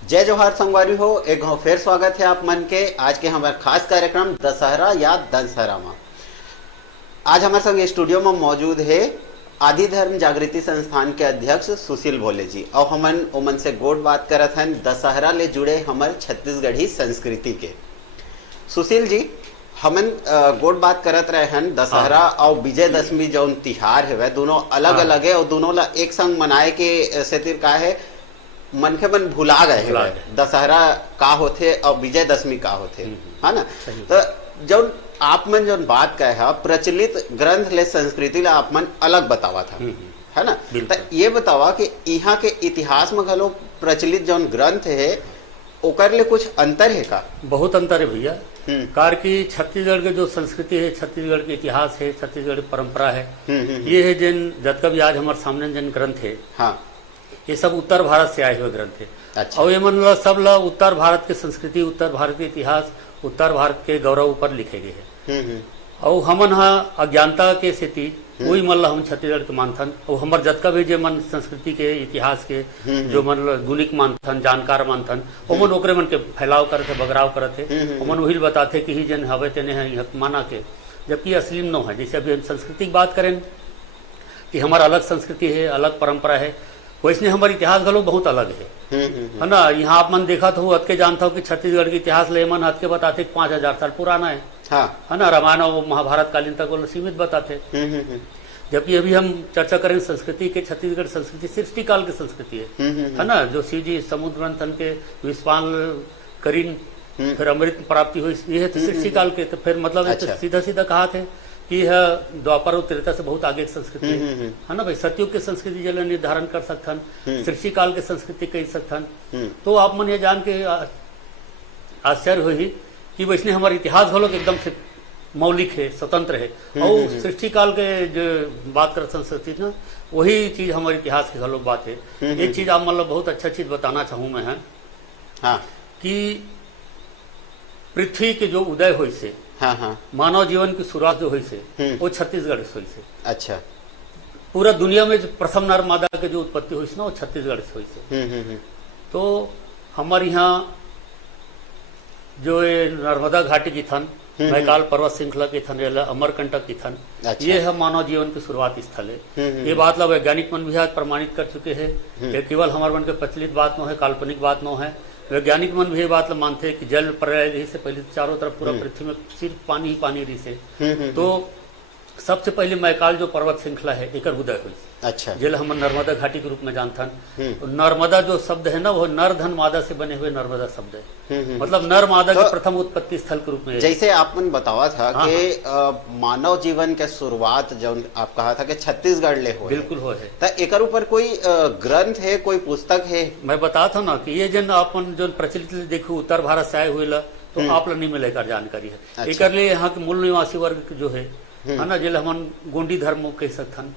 जय जोहार संगवारी हो, एक बार फिर स्वागत है आप मन के आज के हमारे खास कार्यक्रम दशहरा या दशहरा में। आज हमारे संग स्टूडियो में मौजूद है आदि धर्म जागृति संस्थान के अध्यक्ष सुशील भोले जी और हमन ओमन से गोड बात करत हन दशहरा ले जुड़े हमारे छत्तीसगढ़ी संस्कृति के। सुशील जी, हमन गोड बात करत रहे हन दशहरा और विजयदशमी जौन तिहार है दोनों अलग अलग है और दोनों ला एक संग मनाए के सेतिर का है मन के मन भुला गए है दशहरा का होथे और विजयदशमी का होथे, है ना। तो जौन आप मन जौन बात कहे है प्रचलित ग्रंथ ले संस्कृति ला आप मन अलग बतावा था, है ना। तो ये बतावा कि यहाँ के इतिहास में घलो प्रचलित जौन ग्रंथ है ओकर ले कुछ अंतर है का? बहुत अंतर है भैया। कार की छत्तीसगढ़ के जो संस्कृति है, छत्तीसगढ़ के इतिहास है, छत्तीसगढ़ की परंपरा है, ये है जिन जब कभी आज हमारे सामने जिन ग्रंथ है, हाँ, ये सब उत्तर भारत से आए हुए ग्रंथ है। अच्छा। और ये मतलब सब ला उत्तर भारत के संस्कृति, उत्तर भारत के इतिहास, उत्तर भारत के गौरव ऊपर लिखे गए हैं। और हमन अज्ञानता के स्थिति वही मतलब हम छत्तीसगढ़ के मानथन और हमार जतका भी जे मन संस्कृति के इतिहास के जो मतलब गुणिक मानथन, जानकार मानथन, ओमन ओकरे मन के फैलाव करते, बगराव करते, ओमन वही बताते कि ही जन हवे तेने है माना के, जबकि असली में न है। जैसे अभी हम संस्कृति की बात करें कि हमारा अलग संस्कृति है, अलग परंपरा है, वैसे हमारे इतिहास घलो बहुत अलग है ना। यहाँ आप मन देखा तो हद के जानता हो कि छत्तीसगढ़ के इतिहास ले मन हद के बताते 5000 साल पुराना है, हाँ, है ना। रामायण और महाभारत कालीन तक वो सीमित बताते। जबकि अभी हम चर्चा करें संस्कृति के, छत्तीसगढ़ संस्कृति सृष्टि काल की संस्कृति है ना। जो शिव जी समुद्र मंथन के विस्वान करीन फिर अमृत प्राप्ति हुई, ये है तो सृष्टि काल के। तो फिर मतलब सीधा सीधा कहा थे कि यह द्वापर और त्रेता से बहुत आगे की संस्कृति है ना भाई। सतयुग की संस्कृति जल निर्धारण कर सकथन, सृष्टि काल की संस्कृति कह सकथन। तो आप मन ये जान के आश्चर्य हुई कि वैसे हमारे इतिहास घलो एकदम से मौलिक है, स्वतंत्र है। और सृष्टि काल के जो बात कर संस्कृति ना, वही चीज हमारे इतिहास की घलो बात है। एक चीज आप मतलब बहुत अच्छा चीज बताना चाहूँ मैं, है हाँ, कि पृथ्वी के जो उदय हुई से, हाँ हाँ, मानव जीवन की शुरुआत जो हुई से वो छत्तीसगढ़ से हुई से। अच्छा। पूरा दुनिया में जो प्रथम नर मादा के जो उत्पत्ति हुई ना वो छत्तीसगढ़ से हुई से। तो हमारे यहाँ जो नर्मदा घाटी की थन, मैकाल पर्वत श्रृंखला की थन, अमरकंटक की थन, अच्छा, ये है मानव जीवन के शुरुआती स्थल है। ये बात ला वैज्ञानिक मन भी आज प्रमाणित कर चुके हैं। ये केवल हमारे मन के प्रचलित बात न है, काल्पनिक बात न है। वैज्ञानिक मन भी ये बात मानते हैं कि जल प्रलय से पहले चारों तरफ पूरा पृथ्वी में सिर्फ पानी ही पानी रही से। तो सबसे पहले मैकाल जो पर्वत श्रृंखला है एक उदय हुई। अच्छा। जिल हम नर्मदा घाटी के रूप में जानथन। नर्मदा जो शब्द है ना वो नर धन मादा से बने हुए नर्मदा शब्द है, मतलब नर मादा के प्रथम उत्पत्ति स्थल के रूप में। जैसे आपने बतावा था कि मानव जीवन के शुरुआत जो आप कहा था कि छत्तीसगढ़ ले हो, बिल्कुल हो है। तो एक ऊपर कोई ग्रंथ है, कोई पुस्तक है? मैं बता था ना कि ये जन अपन जो प्रचलित देखो उत्तर भारत से आए हुए ला, तो आप नहीं में लेकर जानकारी है। अच्छा। एक यहाँ के मूल निवासी वर्ग जो है ना, जिल हमन गोंडी धर्म कह सकथन।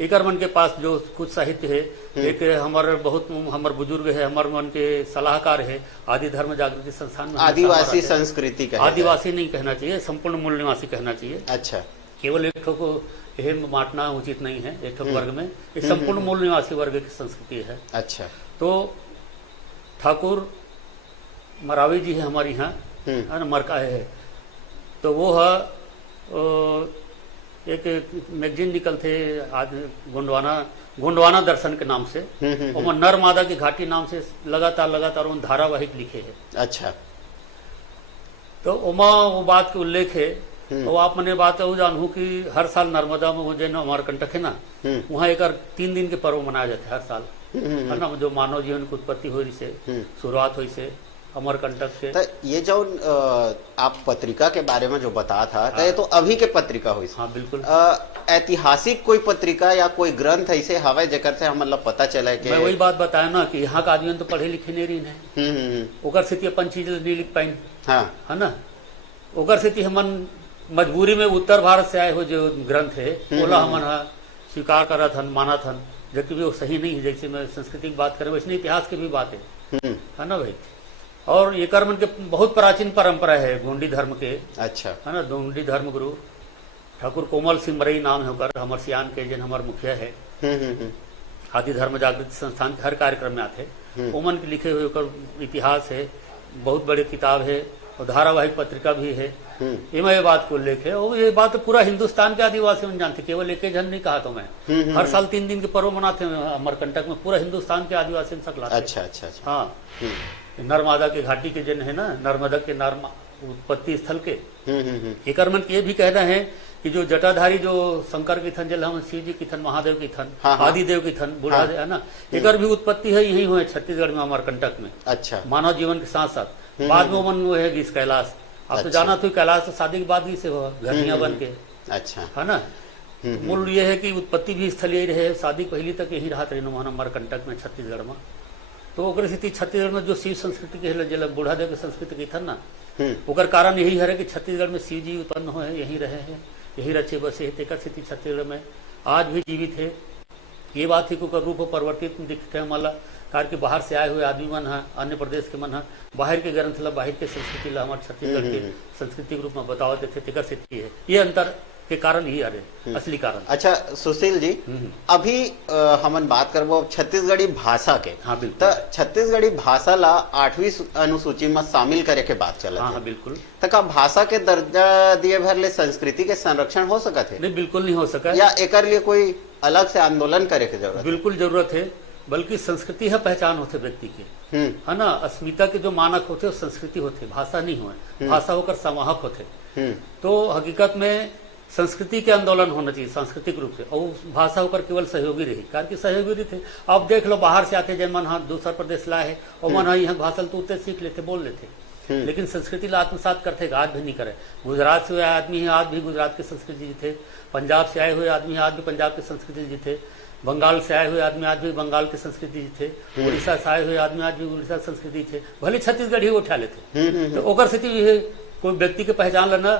एक मन के पास जो कुछ साहित्य है, एक हमारे बहुत हमारे बुजुर्ग है, हमारे मन के सलाहकार है आदि धर्म जागृति संस्थान में। आदिवासी संस्कृति का, आदिवासी नहीं कहना चाहिए, संपूर्ण मूल निवासी कहना चाहिए। अच्छा। केवल एक ठो को यह बांटना उचित नहीं है एक ठो वर्ग में, एक संपूर्ण मूल निवासी वर्ग की संस्कृति है। अच्छा। तो ठाकुर मरावी जी है हमारे यहाँ, है ना, मरका है। तो वो है एक मैगजीन निकलते गोंडवाना दर्शन के नाम से, और नर मादा की घाटी नाम से लगातार उन धारावाहिक लिखे है। अच्छा। तो ओमा वो बात के उल्लेख है। तो आप मैंने बात जानू कि हर साल नर्मदा में वो जो अमरकंटक है ना, वहाँ एक 3 दिन के पर्व मनाया जाता है हर साल, है ना। जो मानव जीवन की उत्पत्ति हुई से, शुरुआत हुई से अमरकंटक के। तो ये जो आप पत्रिका के बारे में जो बता था, तो ये तो अभी के पत्रिका हुई। हाँ बिल्कुल। ऐतिहासिक कोई पत्रिका या कोई ग्रंथ ऐसे हवा जेकर से हम मतलब पता चला कि मैं वही बात बताया ना कि यहाँ का आदमी तो पढ़े लिखे नहीं रही है, ओकर स्थिति अपन चीज नहीं लिख पाई, हाँ, है ना। ओकर स्थिति हमन मजबूरी में उत्तर भारत से आए हो जो ग्रंथ है बोला हमन स्वीकार करा था, माना था, जबकि वो सही नहीं है। जैसे मैं संस्कृति की बात करें वैसे इतिहास की भी बात है ना भाई। और ये कर्म के बहुत प्राचीन परंपरा है गोंडी धर्म के। अच्छा। है ना, गोंडी धर्म गुरु ठाकुर कोमल सिंह मरई नाम है, हमारे सियान के जन हमारे मुखिया है। आदि धर्म जागृति संस्थान के हर कार्यक्रम में आते, ओमन के लिखे हुए ओकर इतिहास है, बहुत बड़े किताब है और धारावाहिक पत्रिका भी है। इमा ये बात को उल्लेख है और ये बात पूरा हिंदुस्तान के आदिवासी में जानते, केवल एक जन नहीं कहा तो मैं। हर साल 3 दिन के पर्व मनाते हैं अमरकंटक में, पूरा हिंदुस्तान के आदिवासी में सकलाते। अच्छा अच्छा अच्छा। हाँ, नर्मदा के घाटी के जन है ना, नर्मदा के उत्पत्ति स्थल के। एक मन ये भी कहना है कि जो जटाधारी जो शंकर की थन, जल हम शिव जी की थन, महादेव की थन, आदिदेव की थन, बूढ़ा है ना, एक भी उत्पत्ति है यही हुए छत्तीसगढ़ में अमरकंटक में। अच्छा। मानव जीवन के साथ साथ बाद में मन वो है इस कैलाश, आप तो जाना तो कैलाश तो शादी के बाद ही से हुआ घनिया बन के। अच्छा। है ना, मूल ये है कि उत्पत्ति भी स्थल यही रहे, शादी पहली तक यही रहा रही अमरकंटक में छत्तीसगढ़ में। तो स्थिति छत्तीसगढ़ में जो शिव संस्कृति के जल बूढ़ा देव की संस्कृति की थन ना, ओकर कारण यही है कि छत्तीसगढ़ में शिव जी उत्पन्न हुए, यही रहे हैं, यही रचे बसे है। तेकर स्थिति छत्तीसगढ़ में आज भी जीवित है। ये बात ही को रूप परिवर्तित दिखते हैं माला, कारण के बाहर से आए हुए आदमी मन है, अन्य प्रदेश के मन है, बाहर के ग्रंथ ला, बाहर के संस्कृति ला हमारे छत्तीसगढ़ के संस्कृति के रूप में बतावते थे। तेकर स्थिति है, ये अंतर के कारण ही अरे असली कारण। अच्छा सुशील जी, अभी हमन बात करबो छत्तीसगढ़ी भाषा के। हाँ बिल्कुल। तो छत्तीसगढ़ी भाषा ला 8वीं अनुसूची में शामिल करे के बात चलत। हाँ बिल्कुल। तो का भाषा के दर्जा दिए भर ले संस्कृति के संरक्षण हो सकत है? नहीं, बिल्कुल नहीं हो सका, या एकर लिए कोई अलग से आंदोलन करे के जरूरत? बिल्कुल जरूरत है, बल्कि संस्कृति है पहचान होते व्यक्ति के, है ना। अस्मिता के जो मानक होते वो संस्कृति होते, भाषा नहीं हुए। भाषा होकर संवाहक होते। तो हकीकत में संस्कृति के आंदोलन होना चाहिए सांस्कृतिक रूप से, और भाषा होकर केवल सहयोगी रही, कारण की सहयोगी थे। आप देख लो बाहर से आते जन मन हाँ दूसरा प्रदेश लाए है और मन हाँ यहाँ भाषा तो उतने सीख लेते, बोल लेते, लेकिन संस्कृति ला आत्मसात करते आज भी नहीं करे। गुजरात से आए आदमी है, आज भी गुजरात की संस्कृति जी थे। पंजाब से आए हुए आदमी आज भी पंजाब की संस्कृति जी थे। बंगाल से आए हुए आदमी आज भी बंगाल की संस्कृति जी थे। उड़ीसा से आए हुए आदमी आज भी उड़ीसा संस्कृति थे, भले छत्तीसगढ़ ही उठा लेते। तो ओकर स्थिति कोई व्यक्ति के पहचान लेना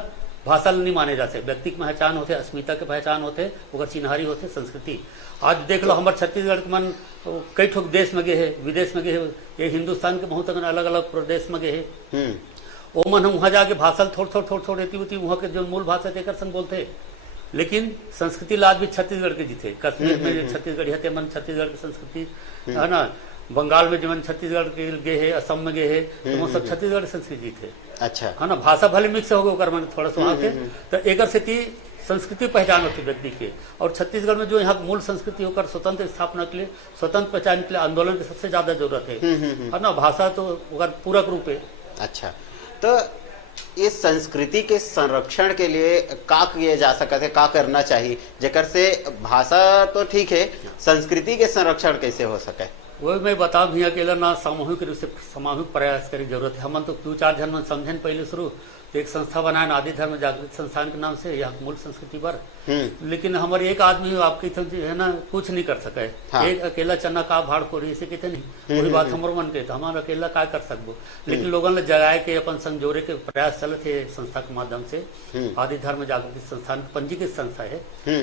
भाषा नहीं माने जा सकते, व्यक्ति की पहचान होते, अस्मिता के पहचान होते, ओकर चिन्हारी होते संस्कृति। आज देख लो हमारे छत्तीसगढ़ के मन कई ठोक देश में गए है, विदेश में गए है, ये हिंदुस्तान के बहुत अलग अलग प्रदेश में गए है। ओ मन हम वहाँ जाके भाषा थोड़ रहती वहाँ के जो मूल भाषा तेकर संग बोलते, लेकिन संस्कृति लाज भी छत्तीसगढ़ के जीते। कश्मीर में छत्तीसगढ़ी हते मन छत्तीसगढ़ की संस्कृति है ना, बंगाल में जो मन छत्तीसगढ़ के गए है, असम में गए है, तो वो सब छत्तीसगढ़ की संस्कृति थे। अच्छा, है ना, भाषा भले मिक्स हो गए मन थोड़ा सा वहाँ के, तो एक स्थिति संस्कृति पहचान होती व्यक्ति के। और छत्तीसगढ़ में जो यहाँ मूल संस्कृति होकर स्वतंत्र स्थापना के लिए, स्वतंत्र पहचान के लिए आंदोलन की सबसे ज्यादा जरूरत है ना। भाषा तो पूरक रूप है। अच्छा, तो इस संस्कृति के संरक्षण के लिए का किए जा सकता है, का करना चाहिए, जेकर से भाषा तो ठीक है, संस्कृति के संरक्षण कैसे हो सके? वही मैं बता भी अकेला ना सामूहिक रूप से सामूहिक प्रयास की जरूरत है। हम तो 2-4 जन मन समझन पहले शुरू तो एक संस्था बनाए आदि धर्म जागृति संस्थान के नाम से, यहाँ मूल संस्कृति पर। लेकिन हमारे एक आदमी आपकी है ना कुछ नहीं कर सके। हाँ। एक अकेला चना का भाड़ फोड़ी इसे कहते नहीं, वही बात हमारे मन के हमारा अकेला क्या कर सकबो। लेकिन लोगों ने जगाए के अपन संजोरे के प्रयास चलते थे संस्था के माध्यम से। आदि धर्म जागृति संस्थान पंजीकृत संस्था है,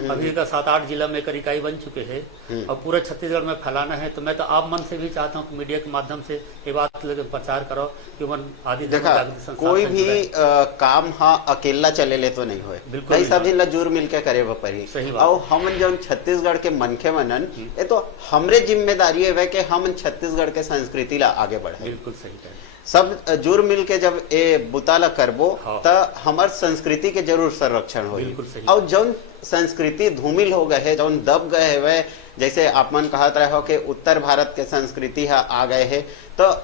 अभी का 7-8 जिला में एक इकाई बन चुके हैं और पूरा छत्तीसगढ़ में फैलाना है। तो मैं तो आप मन से भी चाहता हूँ मीडिया के माध्यम से ये बात प्रचार करो कि मन आदि धर्म जागृति संस्थान कोई भी काम हाँ अकेला चले ले तो नहीं होए, बिल्कुल सब जिला जुड़ मिलकर करे पड़ी। और हम जो छत्तीसगढ़ के मनखे मनन ये तो हमरे जिम्मेदारी है कि हम छत्तीसगढ़ के संस्कृति ला आगे बढ़े। बिल्कुल सही है, सब जुड़ मिल के जब ए बुताला करबो तो हमार संस्कृति के जरूर संरक्षण हो। और जौन संस्कृति धूमिल हो गए है, जौन दब गए है, वह जैसे आप मन कहत रहे हो कि उत्तर भारत के संस्कृति आ गए है, तो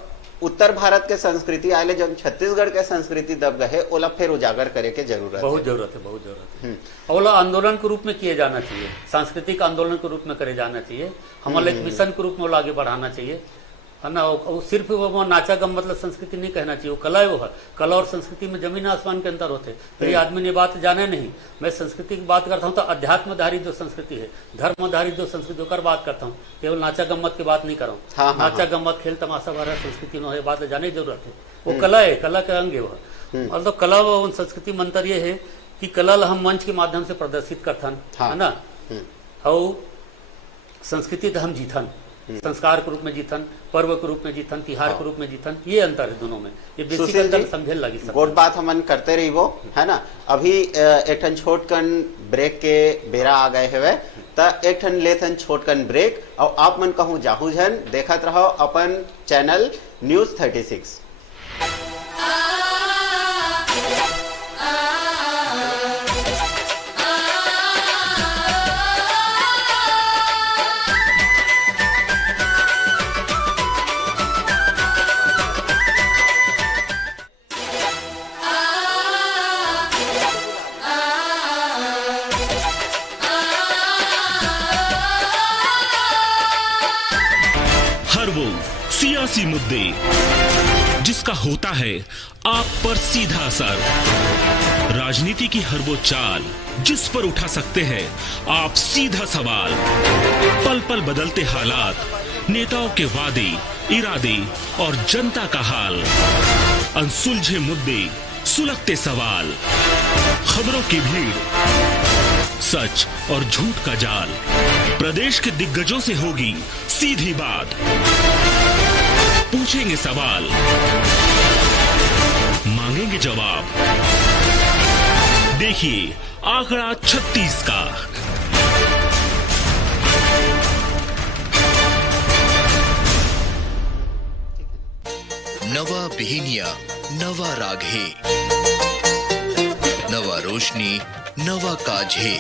उत्तर भारत के संस्कृति आए जब छत्तीसगढ़ के संस्कृति दब गए ओला फिर उजागर करे के जरूरत बहुत जरूरत है, बहुत जरूरत है। ओला आंदोलन के रूप में किए जाना चाहिए, सांस्कृतिक आंदोलन के रूप में करे जाना चाहिए, हमारे एक मिशन के रूप में आगे बढ़ाना चाहिए, है ना। वो सिर्फ वो नाचा गम मतलब संस्कृति नहीं कहना चाहिए, वो कला है। वो है कला और संस्कृति में जमीन आसमान के अंतर होते। कई आदमी ने बात जाने नहीं, मैं संस्कृति की बात करता हूँ तो अध्यात्मधारी जो संस्कृति है, धर्मधारी जो संस्कृति होकर बात करता हूँ, केवल नाचा गम्मत की बात नहीं कर रहा हूँ। नाचा गम्मत खेल तमाशा भरा संस्कृति में है, बात जाने की जरूरत है। वो कला है, कला का अंग है वो। और तो कला वो संस्कृति में अंतर ये है कि कला हम मंच के माध्यम से प्रदर्शित करथन, है ना। और संस्कृति तो हम जीथन, संस्कार के रूप में जीतन, पर्व के रूप में जीतन, तिहार के रूप में जीतन, ये अंतर है दोनों में। ये बेसिक अंतर समझे लगी सब। गोट बात हमन करते रही वो, है ना। अभी एक छोट कन ब्रेक के बेरा आ गए है, तो एक ठन लेथन छोटकन ब्रेक और आप मन कहूँ जाहू झन देखत रहो अपन चैनल न्यूज 36। हर वो सियासी मुद्दे जिसका होता है आप पर सीधा असर, राजनीति की हर वो चाल जिस पर उठा सकते हैं आप सीधा सवाल, पल पल बदलते हालात, नेताओं के वादे इरादे और जनता का हाल, अनसुलझे मुद्दे सुलगते सवाल, खबरों की भीड़, सच और झूठ का जाल, प्रदेश के दिग्गजों से होगी सीधी बात, पूछेंगे सवाल मांगेंगे जवाब। देखिए आंकड़ा 36 का। नवा बिहिनिया नवा राग है, नवा रोशनी नवा काज है,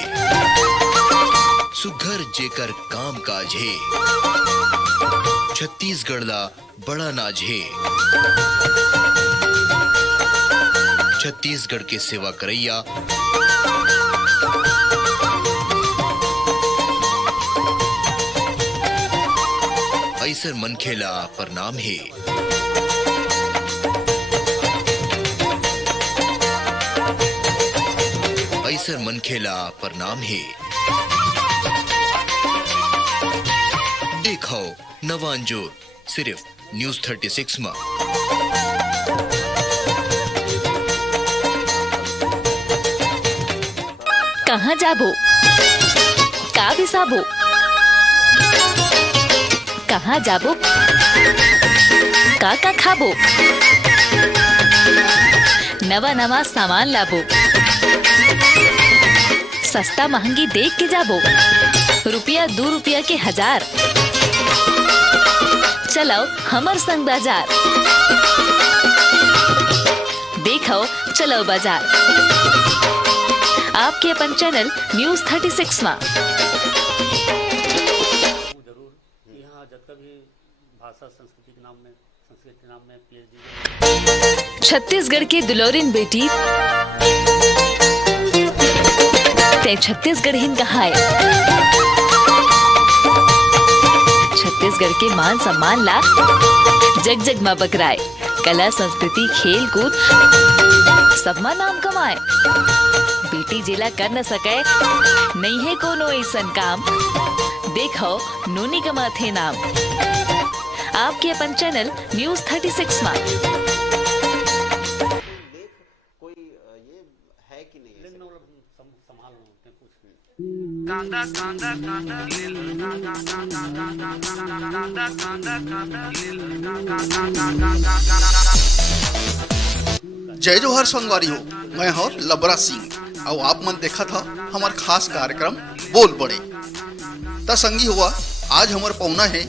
सुघर जेकर काम काज है, छत्तीसगढ़ ला बड़ा नाज है, छत्तीसगढ़ के सेवा करैया ऐसर मनखे ला प्रणाम है। ऐसर मनखे ला प्रणाम है। देखो नवांजोर सिर्फ न्यूज 36 में। कहाँ जाबो, का बिसाबो, कहाँ जाबो, का खाबो, नवा नवा सामान लाबो, सस्ता महंगी देख के जाबो, रुपया 2 रुपया के 1000, चलाओ हमर संग बाजार, देखो चलो बाजार, आपके अपन चैनल न्यूज 36 में। जरूर यहाँ जब भी भाषा संस्कृति के नाम में PhD। छत्तीसगढ़ के दुलोरिन बेटी ते छत्तीसगढ़ हिन कहा है, छत्तीसगढ़ के मान सम्मान ला जग जग में बकराए, कला संस्कृति खेल कूद सब में नाम कमाए। बेटी जिला कर न सके नहीं है कोनो ऐसन काम, देखो नोनी कमाथे नाम, आपके अपन चैनल न्यूज 36 में। कोई ये है कि नहीं ऐसे? संभाल कुछ जय जोहर संगवारी हो, मैं हूँ लबरा सिंह और आप मन देखा था हमार खास कार्यक्रम बोल बड़े। ता संगी हुआ आज हमार पौना है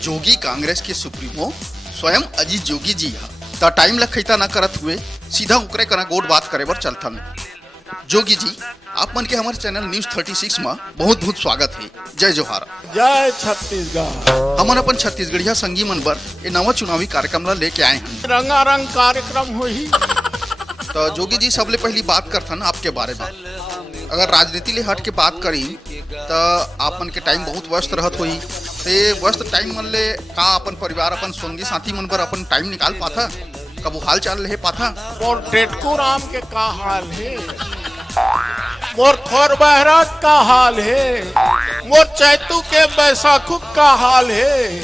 जोगी कांग्रेस के सुप्रीमो स्वयं अजीत जोगी जी हा। ता टाइम लखैता ना करत हुए सीधा उकरे कना गोट बात करे बर चलथन। जोगी जी आप मन के हमारे चैनल न्यूज 36 में बहुत बहुत स्वागत है। जय जोहार। जय छत्तीसगढ़। हमन अपन छत्तीसगढ़िया संगी मन बर ये नवा चुनावी कार्यक्रम ला लेके आए हैं। रंगारंग कार्यक्रम होही। तो जोगी जी सबले पहली बात करथन आपके बारे में। अगर राजनीति ले हट के बात करी तो आप मन के टाइम बहुत व्यस्त रहत होही, ते व्यस्त टाइम मन ले का अपन परिवार अपन संगी साथी मन पर अपन टाइम निकाल पाथा, कबू हाल चाल ले पाथा? मोर टेटकू राम के का हाल है, मोर खोर बहरत का हाल है, मोर चैतू के बैसाखू का हाल है।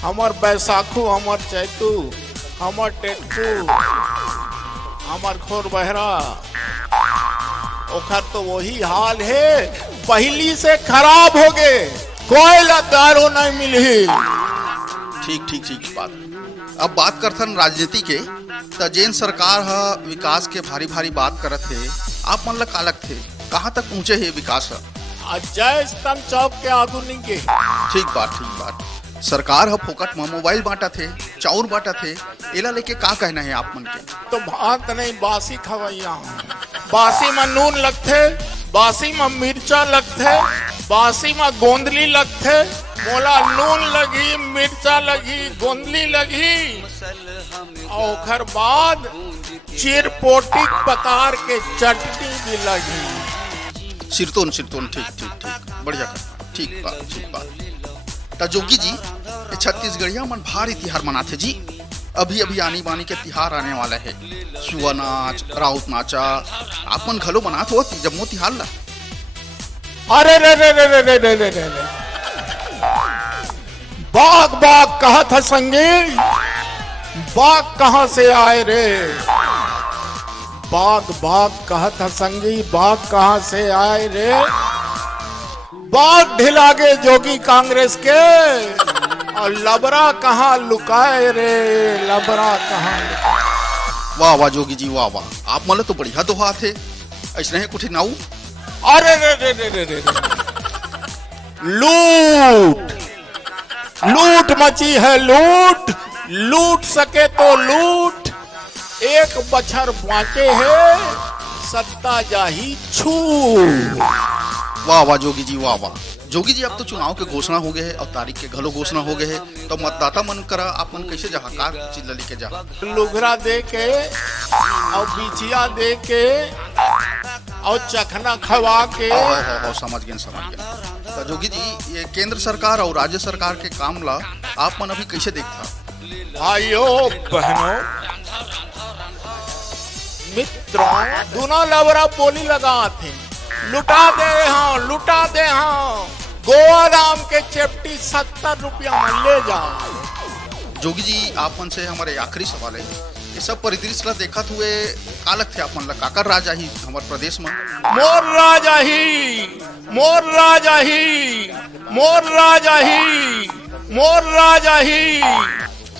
हमर बैसाखू, हमर चैतू, हमर टेटकू, हमर खोर बहरा, ओखर तो वही हाल है, पहली से खराब हो गए, कोई दारू नहीं मिली। ठीक ठीक ठीक बात। अब बात करथन राजनीति के, तो जेन सरकार हा विकास के भारी भारी बात करत है, आप मन ला का लगथे कहाँ तक पहुँचे है विकास? जय स्तंभ चौक के आगू नहीं गे। ठीक बात सरकार ह फोकट में मोबाइल बांटा थे, चाउर बांटा थे, एला लेके का कहना है आप मन के? तो भात नहीं बासी खवैया, बासी में नून लगथे, बासी में मिर्चा लगथे, बासी में गोंदली लगथे। मोला नून लगी, मिर्चा लगी, गोंदली लगी और ओकर बाद चिरपोटी पकार के चटनी भी लगी। सिरतोन ठीक बढ़िया कर, ठीक बात। ता जोगी जी, ये छत्तीसगढ़िया मन भारी तिहार मनाथे जी। अभी आनी बानी के तिहार आने वाला है। सुआ नाच, राउत नाचा, आप मन घलो मनात हो जम्मो तिहार ला? अरे रे बाग कहत है संगी, बाग कहाँ से आए रे? बाग कहत है संगी, बाग कहाँ से आए रे? बाग ढिलागे जोगी कांग्रेस के, और लबरा कहाँ लुकाए रे? लबरा कहाँ लुकाए? वाह जोगी जी वाह, आप मन तो बढ़िया दोहा थे। ऐसने है कुछ नाऊ? अरे रे लूट मची है, लूट सके तो लूट। एक बछर बांटे है, सत्ता जाही छूट। वाह जोगी जी वाह। जोगी जी, अब तो चुनाव के घोषणा हो गए है और तारीख के घलो घोषणा हो गए है, तो मतदाता मन करा आप मन कैसे जहाँ कार चीज लिखे जा? लुघरा दे के और बिछिया दे के और चखना खवा के। समझ गए। तो जोगी जी, ये केंद्र सरकार और राज्य सरकार के काम ला आप मन अभी कैसे देखता? भाइयों बहनों मित्रों, दोनों लवरा बोली लगा थे, लुटा दे हाँ गोवा राम के चेप्टी 70 रुपया में ले जाओ। जोगी जी, आप मन से हमारे आखिरी सवाल है, ये सब परिदृश्य ला देखत हुए का लगथे आप मन ला? काकर राजा ही हमारे प्रदेश में? मोर राजा ही।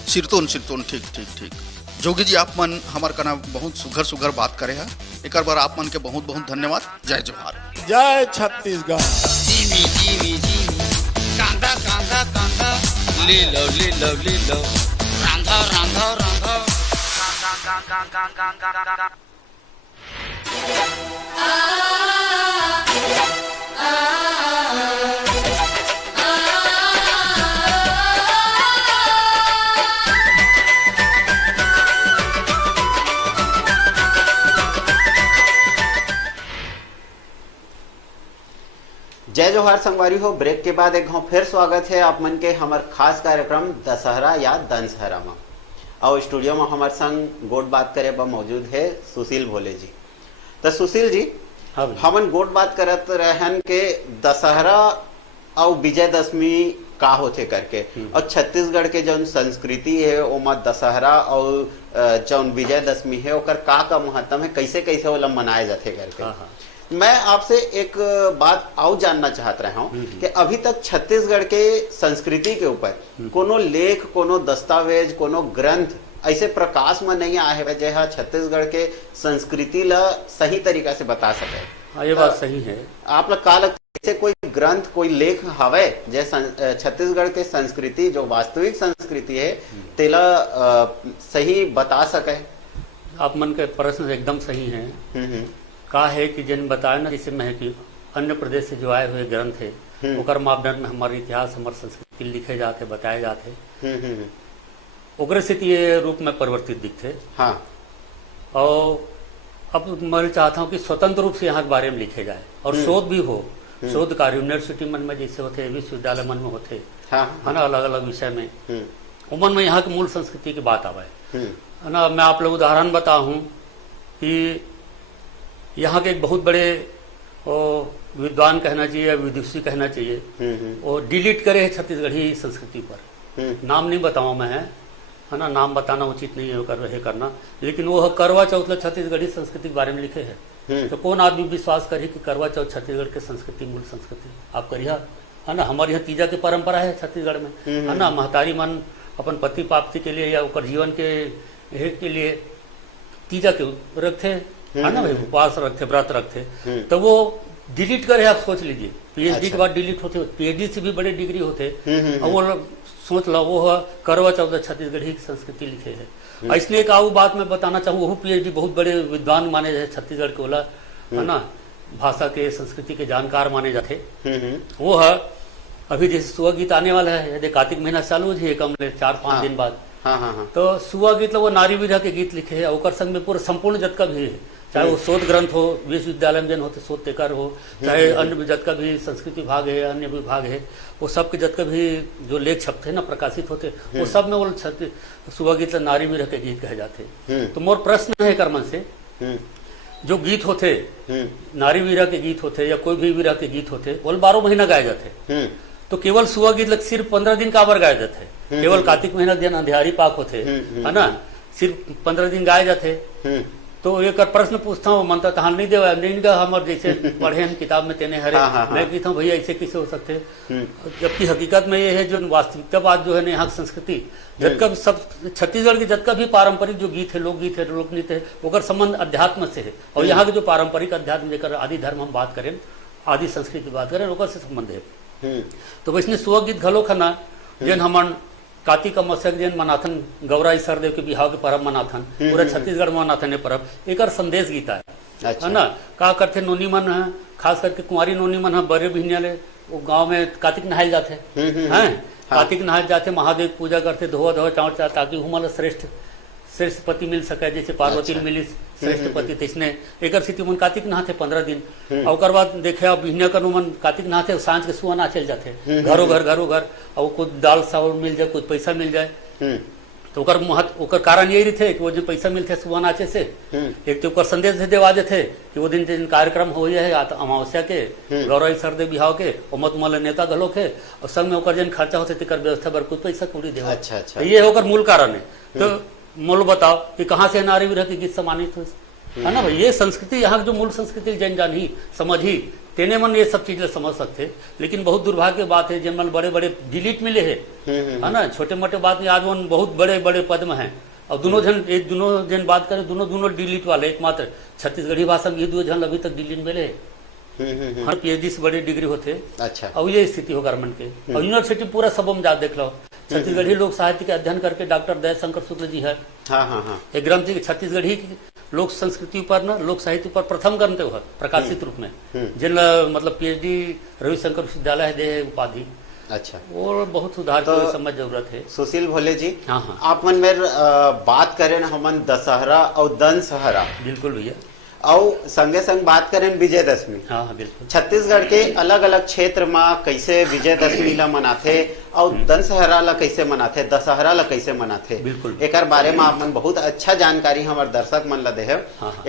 सिरतोन ठीक। जोगी जी, आप मन हमार कना बहुत सुघर बात करे है, एक बार आप मन के बहुत धन्यवाद। जय जोहार। जय छत्तीसगढ़। जीमी कांदा ले लो रांधा जय जोहार संगवारी हो। ब्रेक के बाद एक फिर स्वागत है आप मन के हमार खास कार्यक्रम दशहरा या दशहरा में। और स्टूडियो में हमारे संग गोट बात करे बा मौजूद है सुशील भोले जी। तो सुशील जी, हमन गोट बात करत रहन के दशहरा और विजयदशमी का होथे करके, और छत्तीसगढ़ के जौन संस्कृति है ओमा दशहरा और जौन विजयदशमी है ओकर का महत्व है, कैसे ओला मनाए जाथे करके। मैं आपसे एक बात और जानना चाहत रहा हूँ कि अभी तक छत्तीसगढ़ के संस्कृति के ऊपर कोनो लेख, कोनो दस्तावेज, कोनो ग्रंथ ऐसे प्रकाश में नहीं आए है जो छत्तीसगढ़ के संस्कृति ला सही तरीका से बता सके। हाँ, ये बात सही है। आप लोग का लगता है कोई ग्रंथ, कोई लेख हवे जैसे छत्तीसगढ़ के संस्कृति जो वास्तविक संस्कृति है तेला सही बता सके? आप मन के प्रश्न एकदम सही है। का है कि जिन बताया ना, जैसे मैं कि अन्य प्रदेश से जो आए हुए ग्रंथ है ओकर मापदंड में हमारे इतिहास, हमारे संस्कृति लिखे जाते, बताए जाते, ओकरे से ये रूप में परिवर्तित दिखते। हाँ। और अब मैं चाहता हूँ कि स्वतंत्र रूप से यहाँ के बारे में लिखे जाए और शोध भी हो। शोध कार्य यूनिवर्सिटी मन में जैसे होते, विश्वविद्यालय मन में होते है ना, अलग अलग विषय में उमन में यहाँ की मूल संस्कृति की बात आवे है ना। मैं आप लोग उदाहरण बताऊँ कि यहाँ के एक बहुत बड़े विद्वान कहना चाहिए या विदुषी कहना चाहिए, वो डिलीट करे है छत्तीसगढ़ी संस्कृति पर। नाम नहीं बताऊँ मैं, है ना, नाम बताना उचित नहीं है करना, लेकिन वो करवा चौथ छत्तीसगढ़ी संस्कृति के बारे में लिखे है। तो कौन आदमी विश्वास करे कि करवा चौथ छत्तीसगढ़ के संस्कृति, मूल संस्कृति आप करिए, है ना। हमारे यहाँ तीजा की परंपरा है छत्तीसगढ़ में, है ना। महतारी मन अपन पति प्राप्ति के लिए या उकर जीवन के लिए तीजा के रखते, है ना भाई, उपवास रखते, व्रत रखते। तो वो डिलीट करे, आप सोच लीजिए, पीएचडी अच्छा। के बाद डिलीट होते, पीएचडी से भी बड़े डिग्री होते। और वो सोच लो, वो करवा चौथ छत्तीसगढ़ी की संस्कृति लिखे है। इसलिए एक आऊ बात मैं बताना चाहूँ, वो पीएचडी बहुत बड़े विद्वान माने जाते छत्तीसगढ़ के, बोला है ना, भाषा के संस्कृति के जानकार माने जाते। वो है अभी जैसे सुआ गीत आने वाला है, यदि कार्तिक महीना चालू है कम 4-5 दिन बाद। तो सुआ गीत वो नारी विधा के गीत लिखे है, और संग में पूरा संपूर्ण जतका भी है, चाहे वो शोध ग्रंथ हो, विश्वविद्यालय में जन होते शोध तेकर हो, चाहे अन्य जतका भी संस्कृति विभाग है, अन्य विभाग है, वो सब के जतका भी जो लेख छपते हैं ना, प्रकाशित होते, वो सब में वो सुआ गीत नारी विधा के गीत कहे जाते। तो मोर प्रश्न है कर्मन से, जो गीत होते नारी वीरा के गीत होते या कोई भी वीरा के गीत होते, वो 12 महीना गाए जाते। तो केवल सुआ गीत लग सिर्फ 15 दिन काबर गाए जाते, केवल कार्तिक महीना दिन अंधियारी पाक होते है ना, सिर्फ 15 दिन गाए जाते। तो एक प्रश्न पूछता हूँ, मनता तहान नहीं देवा नहीं का हमारे जैसे पढ़े हैं किताब में तेने हरे, मैं कहता हूँ भैया ऐसे कैसे हो सकते, जबकि हकीकत में ये है जो वास्तविकता बात जो है यहाँ की संस्कृति जबका सब छत्तीसगढ़ के जबका भी पारंपरिक जो गीत है, लोकगीत है, लोक नृत्य है, ओकर संबंध अध्यात्म से है। और यहाँ के जो पारंपरिक अध्यात्म लेकर आदि धर्म हम बात करें, आदि संस्कृति बात करें, ओकर से संबंध है। तो वैसे सुआ गीत घलो खना जन हमन कार्तिक अमावस्या के जन मनाथन, गौरा सरदेव के बिहाव के पर्व मनाथन, पूरा छत्तीसगढ़ में मनाथन है पर्व, एक संदेश गीता है। अच्छा। है ना, का करते नोनी मन है, खास करके कुंवारी नोनी मन है, बड़े बिहनिया ले वो गाँव में कार्तिक नहाए जाते हैं, कार्तिक नहाए जाते, महादेव पूजा करते, धोआ धोआ चाँव चाह, ताकि हुमल श्रेष्ठ पति मिल सके, जैसे पार्वती मिली श्रेष्ठ पति, तैसने एक स्थिति मन कार्तिक नहाते 15 दिन। और बाद देखे अब बिहनिया कर मन कार्तिक नहाते, सांझ के सुआ ना चल जाते घरों घर, और कुछ दाल चावल मिल जाए, कुछ पैसा मिल जाए। तो ओकर महत्व, ओकर कारण यही थे कि वो जो पैसा मिलते सुबह नाचे से, एक तो ओकर संदेश दे देवा देते कि वो दिन जिन कार्यक्रम हो है अमावस्या के, गौरव सरदेव बिहाव के, और मत मल नेता गलो के, और संग में ओकर जन खर्चा होते तेकर व्यवस्था बर कुछ पैसा कौड़ी देवा। अच्छा, अच्छा। ये ओकर मूल कारण है। तो मोल बताओ कि कहाँ से नारी विरह के गीत सम्मानित हुए, है ना भाई, ये संस्कृति यहाँ की जो मूल संस्कृति जन जान ही समझ ही तेने मन ये सब चीजें समझ सकते। लेकिन बहुत दुर्भाग्य की बात है, जिन मन बड़े बड़े डिलीट मिले है ना, छोटे मोटे बात में आज वो बहुत बड़े बड़े पद में है, और दोनों जन बात करें, दोनों डिलीट वाले, एकमात्र छत्तीसगढ़ी भाषा में ये दो जन अभी तक डिलीट मिले हर पीएचडी से बड़े डिग्री होते। अच्छा। और ये स्थिति हो गवर्नमेंट के, और यूनिवर्सिटी पूरा सब में जा देख लो, छत्तीसगढ़ी लोक साहित्य के अध्ययन करके डॉक्टर दयाशंकर शुक्ल जी है, एक ग्रंथ छत्तीसगढ़ी लोक संस्कृति पर ना, लोक साहित्य पर प्रथम ग्रंथ हुआ प्रकाशित रूप में, जिन मतलब पीएचडी रविशंकर विश्वविद्यालय दे उपाधि। अच्छा। और बहुत सुधार की समझ जरूरत है। सुशील भोले जी, आप मन में बात करें हमन दशहरा और दशहरा, बिल्कुल भैया, और संगे संग बात करें विजयदशमी। हाँ, बिल्कुल। छत्तीसगढ़ के अलग अलग क्षेत्र में कैसे विजयदशमी ला मनाथे और दशहरा ला कैसे मनाथे, दशहरा ला कैसे मनाथे, बिल्कुल एक बारे में आप मन बहुत अच्छा जानकारी हमारे दर्शक मन ला दे।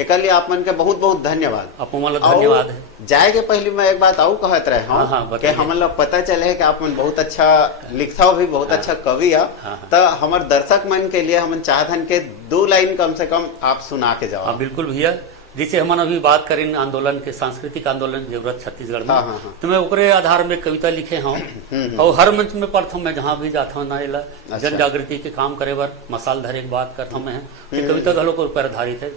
एक लिए आप मन के बहुत बहुत धन्यवाद। धन्यवाद है। जाए के पहले मैं एक बात और कहत रहे हूँ कि हमन लोग पता चले है कि आप मन बहुत अच्छा लिखता हो, भी बहुत अच्छा कवि है, तो हमारे दर्शक मन के लिए हम चाहतन के 2 लाइन कम से कम आप सुना के जाओ। बिल्कुल भैया, जिसे हम अभी बात करें आंदोलन के, सांस्कृतिक आंदोलन की जरूरत छत्तीसगढ़ में, तो मैं ओकरे आधार में कविता लिखे हूँ, और हर मंच में पढ़ता हूँ, मैं जहाँ भी जाता हूँ ना, जन जागृति के काम करे बर मसाल धरे की बात करता हूँ मैं, कविता घलों के ऊपर आधारित है।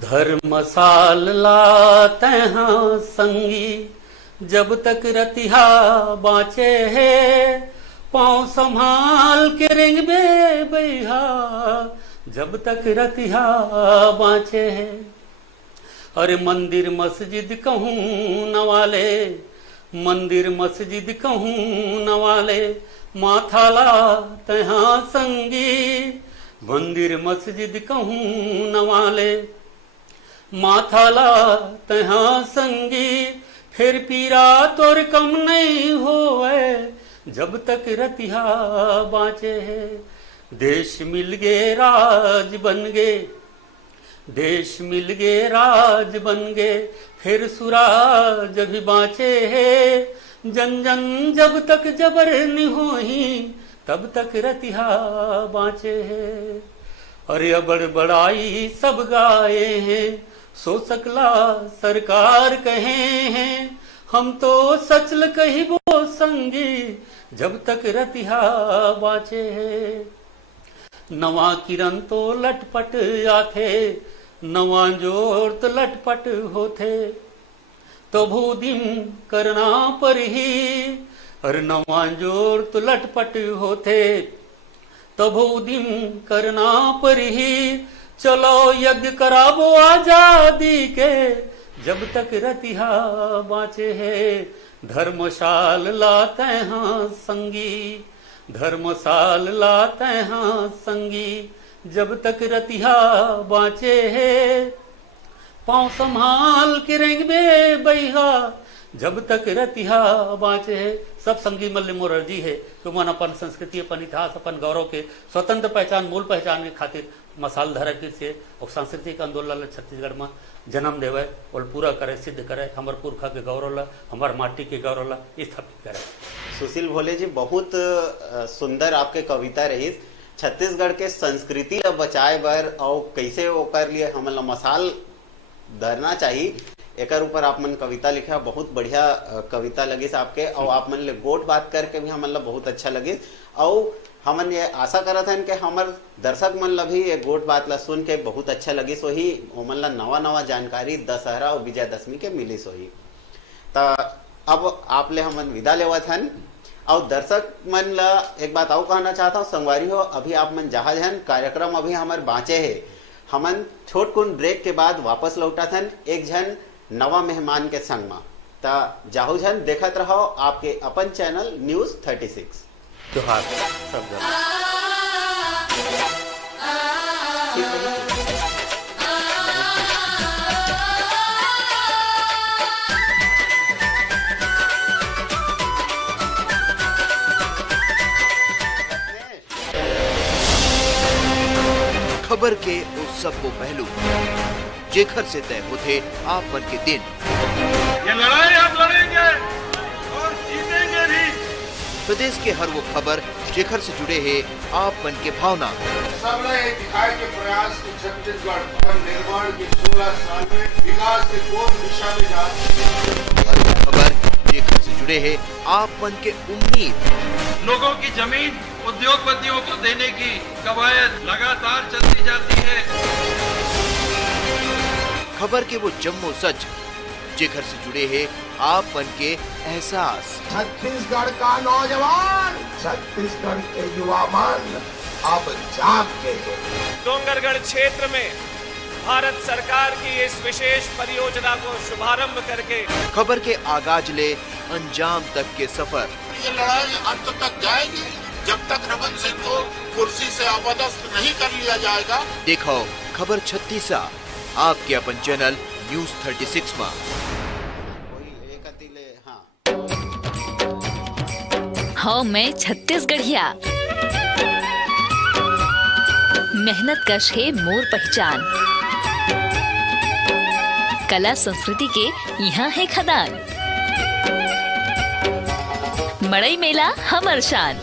धर्मसाल लाते हैं संगी, जब तक रतिहा बाँचे है, पाँव संभाल के रेंग बे बैहा, जब तक रतिहा बाँचे है। अरे मंदिर मस्जिद कहूँ नवाले, मंदिर मस्जिद कहूँ नवाले, माथाला तहाँ संगी, मंदिर मस्जिद कहूँ नवाले, माथाला तहाँ संगी, फिर पीरा तोर कम नहीं होवे, जब तक रतिहा बाँचे है। देश मिल गे राज बन गे, देश मिल गे राज बन गे, फिर सुराज भी बाँचे है, जन जन जब तक जबर नहीं होही, तब तक रतिहा बाँचे है। अरे अबड़ बड़ाई सब गाए हैं, सो सकला सरकार कहे हैं, हम तो सचल कही वो संगी, जब तक रतिहा बाँचे है। नवा किरण तो लटपट आथे, नवा जोर तो लटपट होते तो भूदिम करना पर ही, अरे नवा जोर तो लटपट होते तो भूदिम करना पर ही, चलो यज्ञ कराबो आजादी के जब तक रतिहा बाँचे है, धर्मशाल लाते हाँ संगी, धर्मशाल लाते हाँ संगी, जब तक रतिहा बाँचे है, पाँव संभाल के रेंगबे बैहा जब तक रतिहा बाँचे है। सब संगी मल्ल मोर अर्जी है कि मन अपन संस्कृति, अपन इतिहास, अपन गौरव के स्वतंत्र पहचान, मूल पहचान के खातिर मसाल धरे के से और सांस्कृतिक आंदोलन छत्तीसगढ़ में जन्म देवे और पूरा करे, सिद्ध करे, हमार पुरखा के गौरव ला, हमार माटी के गौरव ला स्थापित करे। सुशील भोले जी, बहुत सुंदर आपके कविता रही। छत्तीसगढ़ के संस्कृति ला बचाए बर और कैसे ओकर लिए हमन ला मसाल धरना चाहिए, एकर ऊपर आप मन कविता लिखे, बहुत बढ़िया कविता लगी आपके, और आप मन ले गोट बात करके भी हमन ला बहुत अच्छा लगी। और हमन ये आशा करत हन कि हमर दर्शक मन ला भी ये गोट बात ला सुन के बहुत अच्छा लगी सोही, ओमन ला नवा नवा जानकारी दशहरा और विजयदशमी के मिली सोही। तो अब आप ले हमन विदा लेवत हन, और दर्शक मन ला एक बात और कहना चाहता हूँ, संगवारी हो, अभी आप मन जहाज हन, कार्यक्रम अभी हमारे बाँचे है, हमन छोट कुन ब्रेक के बाद वापस लौटा हन एक झन नवा मेहमान के संग में। ता जाहु झन देखत रहो आपके अपन चैनल न्यूज 36। त्योहार सब जगह खबर के उस सब को पहलू जेखर से तय होते आप मन के दिन। ये लड़ाई आप लड़ेंगे और जीतेंगे भी। प्रदेश के हर वो खबर जेखर से जुड़े हैं आप मन के भावना। सब ने दिखाए के प्रयास की छत्तीसगढ़ भवन निर्माण के 16 साल में विकास के कौन दिशा में जा हर वो खबर जेखर से जुड़े हैं आप मन के उम्मीद। लोगों की जमीन उद्योगपतियों को देने की कवायद लगातार चलती जाती है। खबर के वो जम्मो सच जेखर से जुड़े हैं आप मन के एहसास। छत्तीसगढ़ का नौजवान, छत्तीसगढ़ के युवा मन अब जाग के डोंगरगढ़ क्षेत्र में भारत सरकार की इस विशेष परियोजना को शुभारंभ करके खबर के आगाज ले अंजाम तक के सफर। ये लड़ाई अंत तक जाएगी जब तक रमन सिंह को कुर्सी से अपदस्थ नहीं कर लिया जाएगा। देखो खबर 36 आपके अपन चैनल न्यूज 36 में। हाँ, मैं छत्तीसगढ़िया, मेहनत कश है मोर पहचान, कला संस्कृति के यहाँ है खदान, मड़ई मेला हमर शान,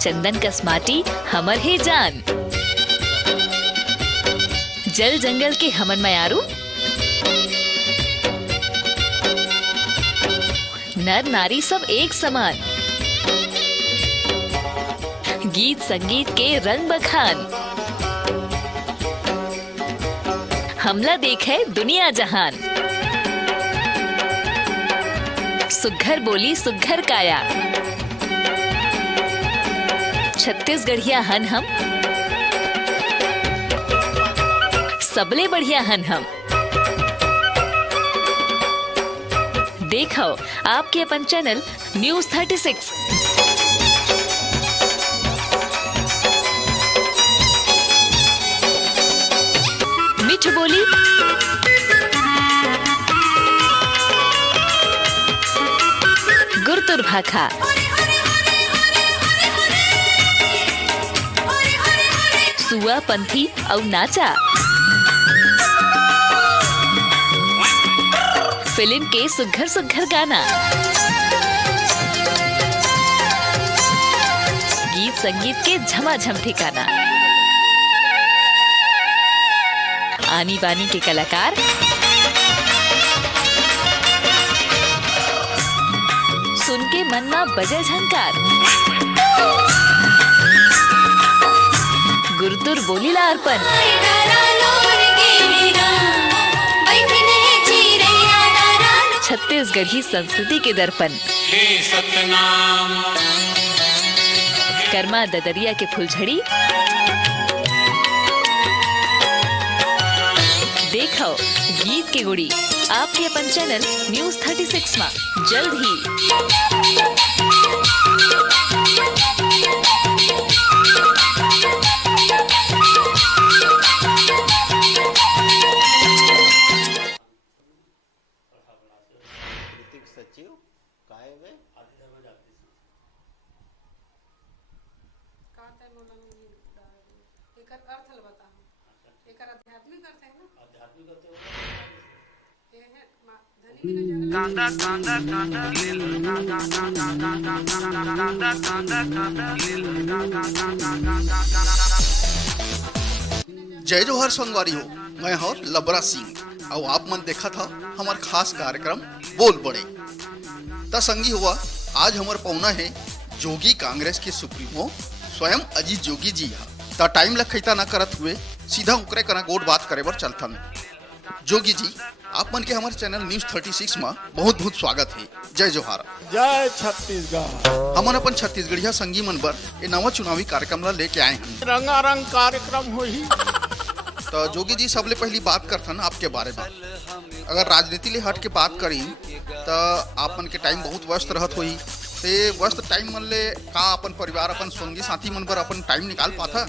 चंदन कस माटी हमर है जान, जल जंगल के हमन मयारू, नर नारी सब एक समान, गीत संगीत के रंग बखान, हमला देखे दुनिया जहान, सुघर बोली सुघर काया, छत्तीसगढ़िया हन हम, सबले बढ़िया हन हम। देखो आपके अपन चैनल न्यूज 36। मिठ बोली, गुरतुर भाखा, सुआ पंथी और नाचा, फिल्म के सुघर सुघर गाना, गीत संगीत के झमाझम ठिकाना, आनी बानी के कलाकार, सुन के मन में बजे झंकार, गुरुतुर सुर बोलीला अर्पण। छत्तीसगढ़ी संस्कृति के दर्पण। कर्मा ददरिया के फुलझड़ी देखो गीत के गुड़ी आपके अपन चैनल न्यूज 36 में जल्द ही। सचिव काय वे एकर अर्थ बता एकर आध्यात्मिक अर्थ है ना आध्यात्मिक अर्थ ये है कांदा कांदा कांदा जय जोहर संगवारी हो, मैं हूँ लबरा सिंह और आप मन देखा था हमार खास कार्यक्रम बोल बड़े। ता संगी हुआ आज हमार पौना है जोगी कांग्रेस के सुप्रीमो स्वयं अजीत जोगी जी हा। ता टाइम लखैता न करत हुए सीधा उकरे कना गोट बात करे बर चलथन। जोगी जी आप मन के हमारे चैनल न्यूज 36 में बहुत बहुत स्वागत है। जय जोहार। जय छत्तीसगढ़। हमन अपन छत्तीसगढ़िया संगी मन बर ए नवा चुनावी कार्यक्रम ला लेके आए हैं। रंगारंग कार्यक्रम होही। तो जोगी जी सबले पहली बात करथन आपके बारे में। अगर राजनीति ले हट के बात करी तो आपन के टाइम बहुत व्यस्त रहत होई। ते व्यस्त टाइम मन ले का अपन परिवार अपन संगी साथी मन पर अपन टाइम निकाल पाथा?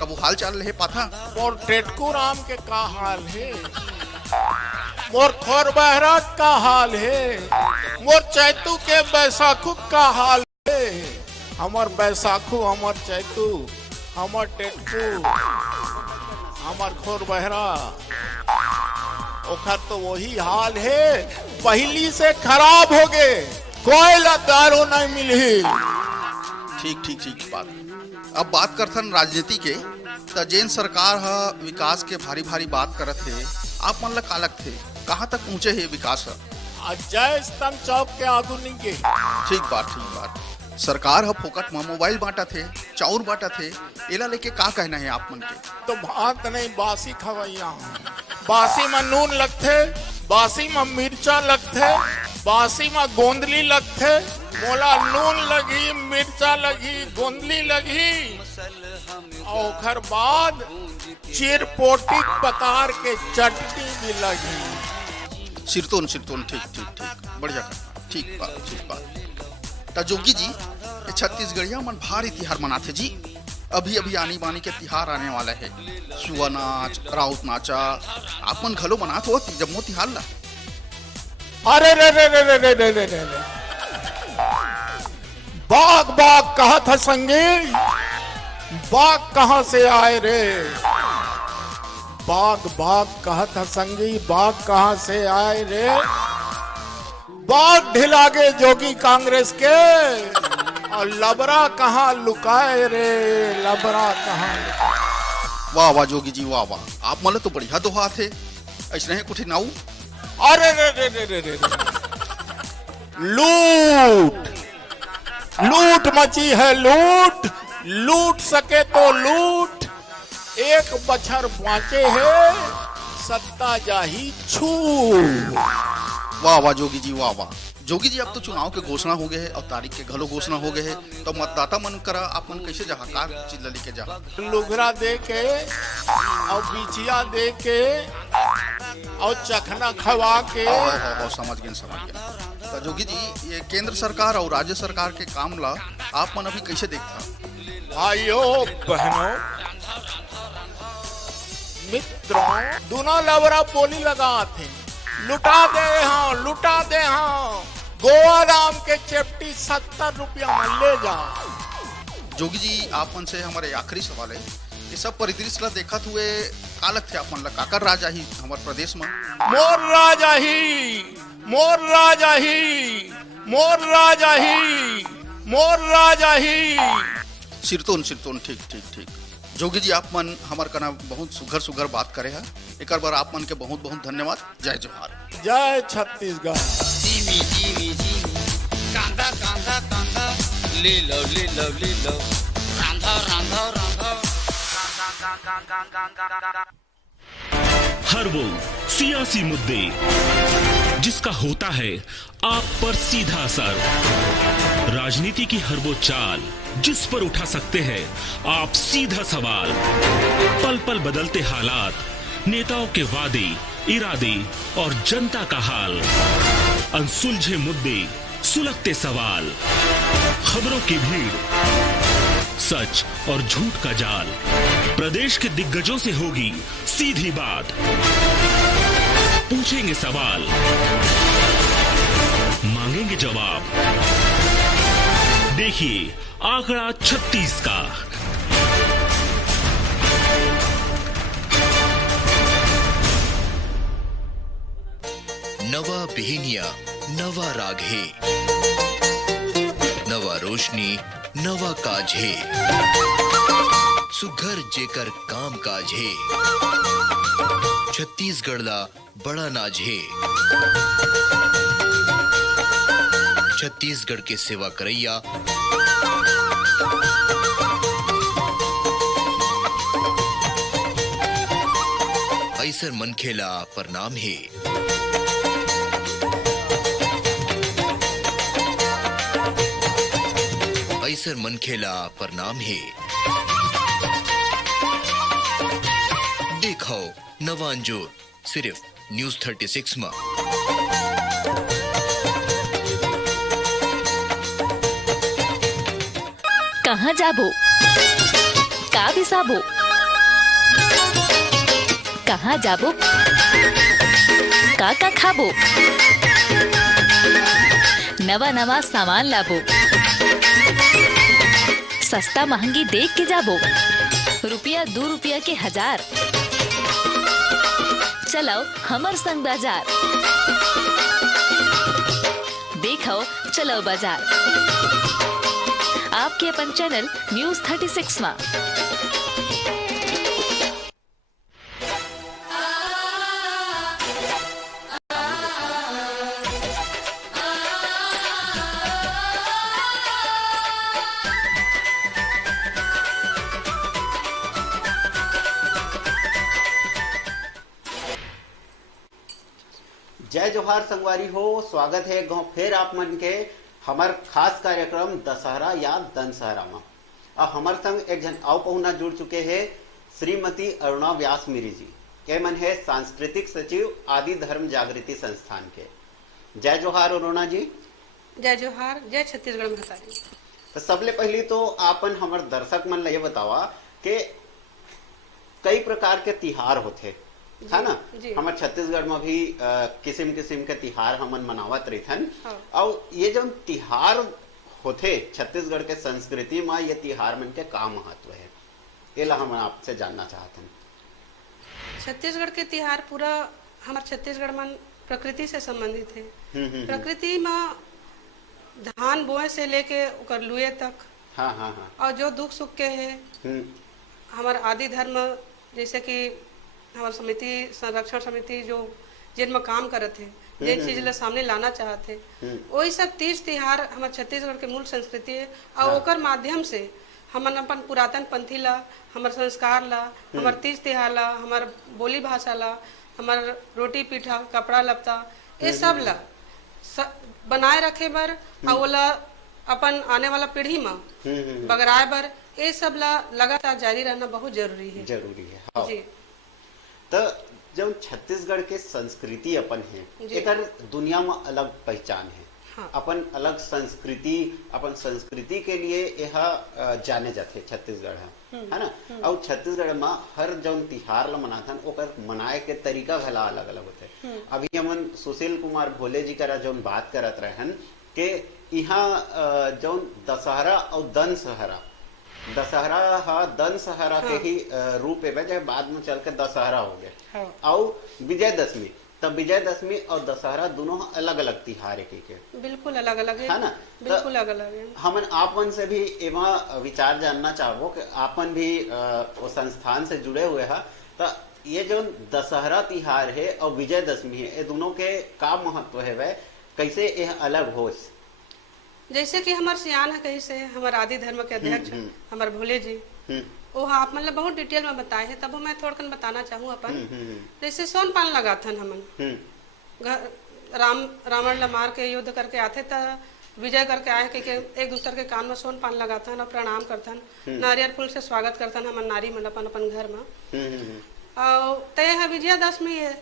कब हाल चाल ले पाथा? मोर टेटकू राम के का हाल है, मोर खोर बहरात का हाल है, मोर चैतू के बैसाखू का हाल है। हमर बैसाखू, हमर चैतू, हमर टेटकू, हमर खोर बहरा, ओखर तो वही हाल है। पहली से खराब हो गए, कोई दारू नहीं मिली। ठीक ठीक ठीक बात। अब बात करथन राजनीति के। तो जैन सरकार हा विकास के भारी भारी बात करत है, आप मन ला का लगथे कहाँ तक पहुँचे है विकास हा? जय स्तंभ चौक के आगू नहीं गए। ठीक बात। सरकार हा फोकट में मोबाइल बांटा थे, चाउर बांटा थे, एला लेके का कहना है आप मन के? तो भात नहीं बासी खवैया, बासी में नून लगथे, बासी में मिर्चा लगथे, बासी में गोंदली लगथे। मोला नून लगी, मिर्चा लगी, गोंदली लगी और ओखर बाद चिरपोटी पकार के चटनी भी लगी। सिरतोन ठीक बढ़िया करना। ठीक बात। तो जोगी जी छत्तीसगढ़िया मन भारी तिहार मनाथे जी। अभी आनी बानी के तिहार आने वाला है। सुआ नाच, राउत नाचा आप मन घलो मनात हो जम्मो तिहार ला? अरे रे बाग कहा था संगी, बाग कहाँ से आए रे? बाग कहा था संगी, बाग कहाँ से आए रे? बाग ढिलागे जोगी कांग्रेस के और लबरा कहाँ लुकाए रे? लबरा कहाँ? वाह जोगी जी वाह। आप मन तो बढ़िया दोहा थे, ऐसे है कुछ नाऊ। अरे रे लूट मची है, लूट सके तो लूट। एक बछर बाँचे है, सत्ता जाही छूट। वाह जोगी जी वाह। जोगी जी अब तो चुनाव के घोषणा हो गए है और तारीख के घलो घोषणा हो गए है। तो मतदाता मन करा आप मन कैसे जहाँ का चीज लेके जा? लुघरा दे के और बिछिया दे के और चखना खवा के। समझ गए। तो जोगी जी ये केंद्र सरकार और राज्य सरकार के काम ला आप मन अभी कैसे देखता? भाइयों बहनों मित्रों, दोनों लवरा बोली लगा थे, लुटा दे हाँ गोवा राम के चेप्टी 70 रुपया में ले जा। जोगी जी आप मन से हमारे आखिरी सवाल है, ये सब परिदृश्य ला देखत हुए का लगथे आप मन ला काकर राजा ही हमारे प्रदेश में? मोर राजा ही। सिरतोन ठीक। जोगी जी आप मन हमार कना बहुत सुघर बात करे है। एक बार आप मन के बहुत बहुत धन्यवाद। जय जोहार। जय छत्तीसगढ़। जीमी कांदा ले लो रांधा हर वो सियासी मुद्दे जिसका होता है आप पर सीधा असर, राजनीति की हर वो चाल जिस पर उठा सकते हैं आप सीधा सवाल, पल पल बदलते हालात, नेताओं के वादे इरादे और जनता का हाल, अनसुलझे मुद्दे सुलगते सवाल, खबरों की भीड़, सच और झूठ का जाल, प्रदेश के दिग्गजों से होगी सीधी बात, पूछेंगे सवाल मांगेंगे जवाब। देखिए आंकड़ा 36 का। नवा बिहिनिया नवा राग है, नवा रोशनी नवा काज है, सुघर जेकर काम काज है, छत्तीसगढ़ ला बड़ा नाज है, छत्तीसगढ़ के सेवा करैया ऐसर मनखे ला प्रणाम है। ऐसर मनखे ला प्रणाम है। देखो नवा अंजोर सिर्फ न्यूज 36 में। कहाँ जाबो, का बिसाबो, कहाँ जाबो, का खाबो, नवा नवा सामान लाबो, सस्ता महंगी देख के जाबो, रुपया 2 रुपया के 1000, चलाओ हमर संग बाजार, देखो चलो बाजार, आपके अपन चैनल न्यूज 36 में। जय जोहार संगवारी हो, स्वागत है फिर आप मन के हमार खास कार्यक्रम दशहरा या दनसहरा में। अब हमार संग एक जन आव पहुना जुड़ चुके हैं श्रीमती अरुणा व्यास मिरी जी, के मन है सांस्कृतिक सचिव आदि धर्म जागृति संस्थान के। जय जोहार अरुणा जी। जय जोहार, जय छत्तीसगढ़ माता जी। तो सबले पहली तो आपन हमार दर्शक मन ला ये बतावा कि कई प्रकार के तिहार होते है ना। हमारे छत्तीसगढ़ में भी किस्म किस्म के तिहार हमन मनावत रहथन। हाँ। और ये जो तिहार होते छत्तीसगढ़ के संस्कृति में, ये तिहार मन के का महत्व है, ये ला हम आपसे जानना चाहते हैं। छत्तीसगढ़ के तिहार पूरा हमारे छत्तीसगढ़ में प्रकृति से संबंधित है। प्रकृति में धान बोए से लेके उकर लुए तक। हाँ हाँ हाँ। और जो दुख सुख के है हमारे आदि धर्म, जैसे कि हमारे समिति संरक्षण समिति जो जिनमें काम करते हैं, जिन चीज ला सामने लाना चाहते हैं, वही सब तीज तिहार हमारे छत्तीसगढ़ के मूल संस्कृति है। और ओकर माध्यम से हमन अपन पुरातन पंथी ला, हमारे संस्कार ला, हमारे तीज तिहार ला, हमारे बोली भाषा ला, हमारे रोटी पीठा कपड़ा लत्ता, ये सब ला बनाए रखे बर और ओला अपन आने वाला पीढ़ी में बगराए बर, ये सब ला लगातार जारी रहना बहुत जरूरी है। जरूरी है। हाँ। जी। तो जब छत्तीसगढ़ के संस्कृति अपन है, एक दुनिया में अलग पहचान है। हाँ। अपन अलग संस्कृति, अपन संस्कृति के लिए यह जाने जाते छत्तीसगढ़ है ना। और छत्तीसगढ़ में हर जौन तिहार ला मनाथन ओकर मनाए के तरीका भला अलग अलग होते। अभी हमन सुशील कुमार भोले जी करा जौन बात करत रहन के यहाँ जौन दशहरा और दनसहरा, दशहरा दनसहरा के ही रूप है, जब बाद में चल के दशहरा हो गया। और विजयदशमी, तब विजयदशमी और दशहरा दोनों अलग अलग तिहार के बिल्कुल अलग अलग है ना। बिल्कुल अलग अलग है। हमन आपन से भी एवं विचार जानना चाहो कि आपन भी वो संस्थान से जुड़े हुए हैं, तो ये जो दशहरा तिहार है और विजयदशमी है, ये दोनों के का महत्व है, वह कैसे यह अलग हो? जैसे कि हमारे सियान है, कैसे हमारे आदि धर्म के अध्यक्ष हमारे भोले जी वो आप मतलब बहुत डिटेल में बताए है, तब मैं थोड़ा बताना चाहूँ अपन। जैसे सोन पान लगाथन हमन रावण ला मार के युद्ध करके आते त विजय करके आए कि एक दूसरे के कान में सोन पान लगाथन और प्रणाम करथन, नारियल फूल से स्वागत करथन हमन नारी मन अपन घर में। और तय है विजयादशमी है,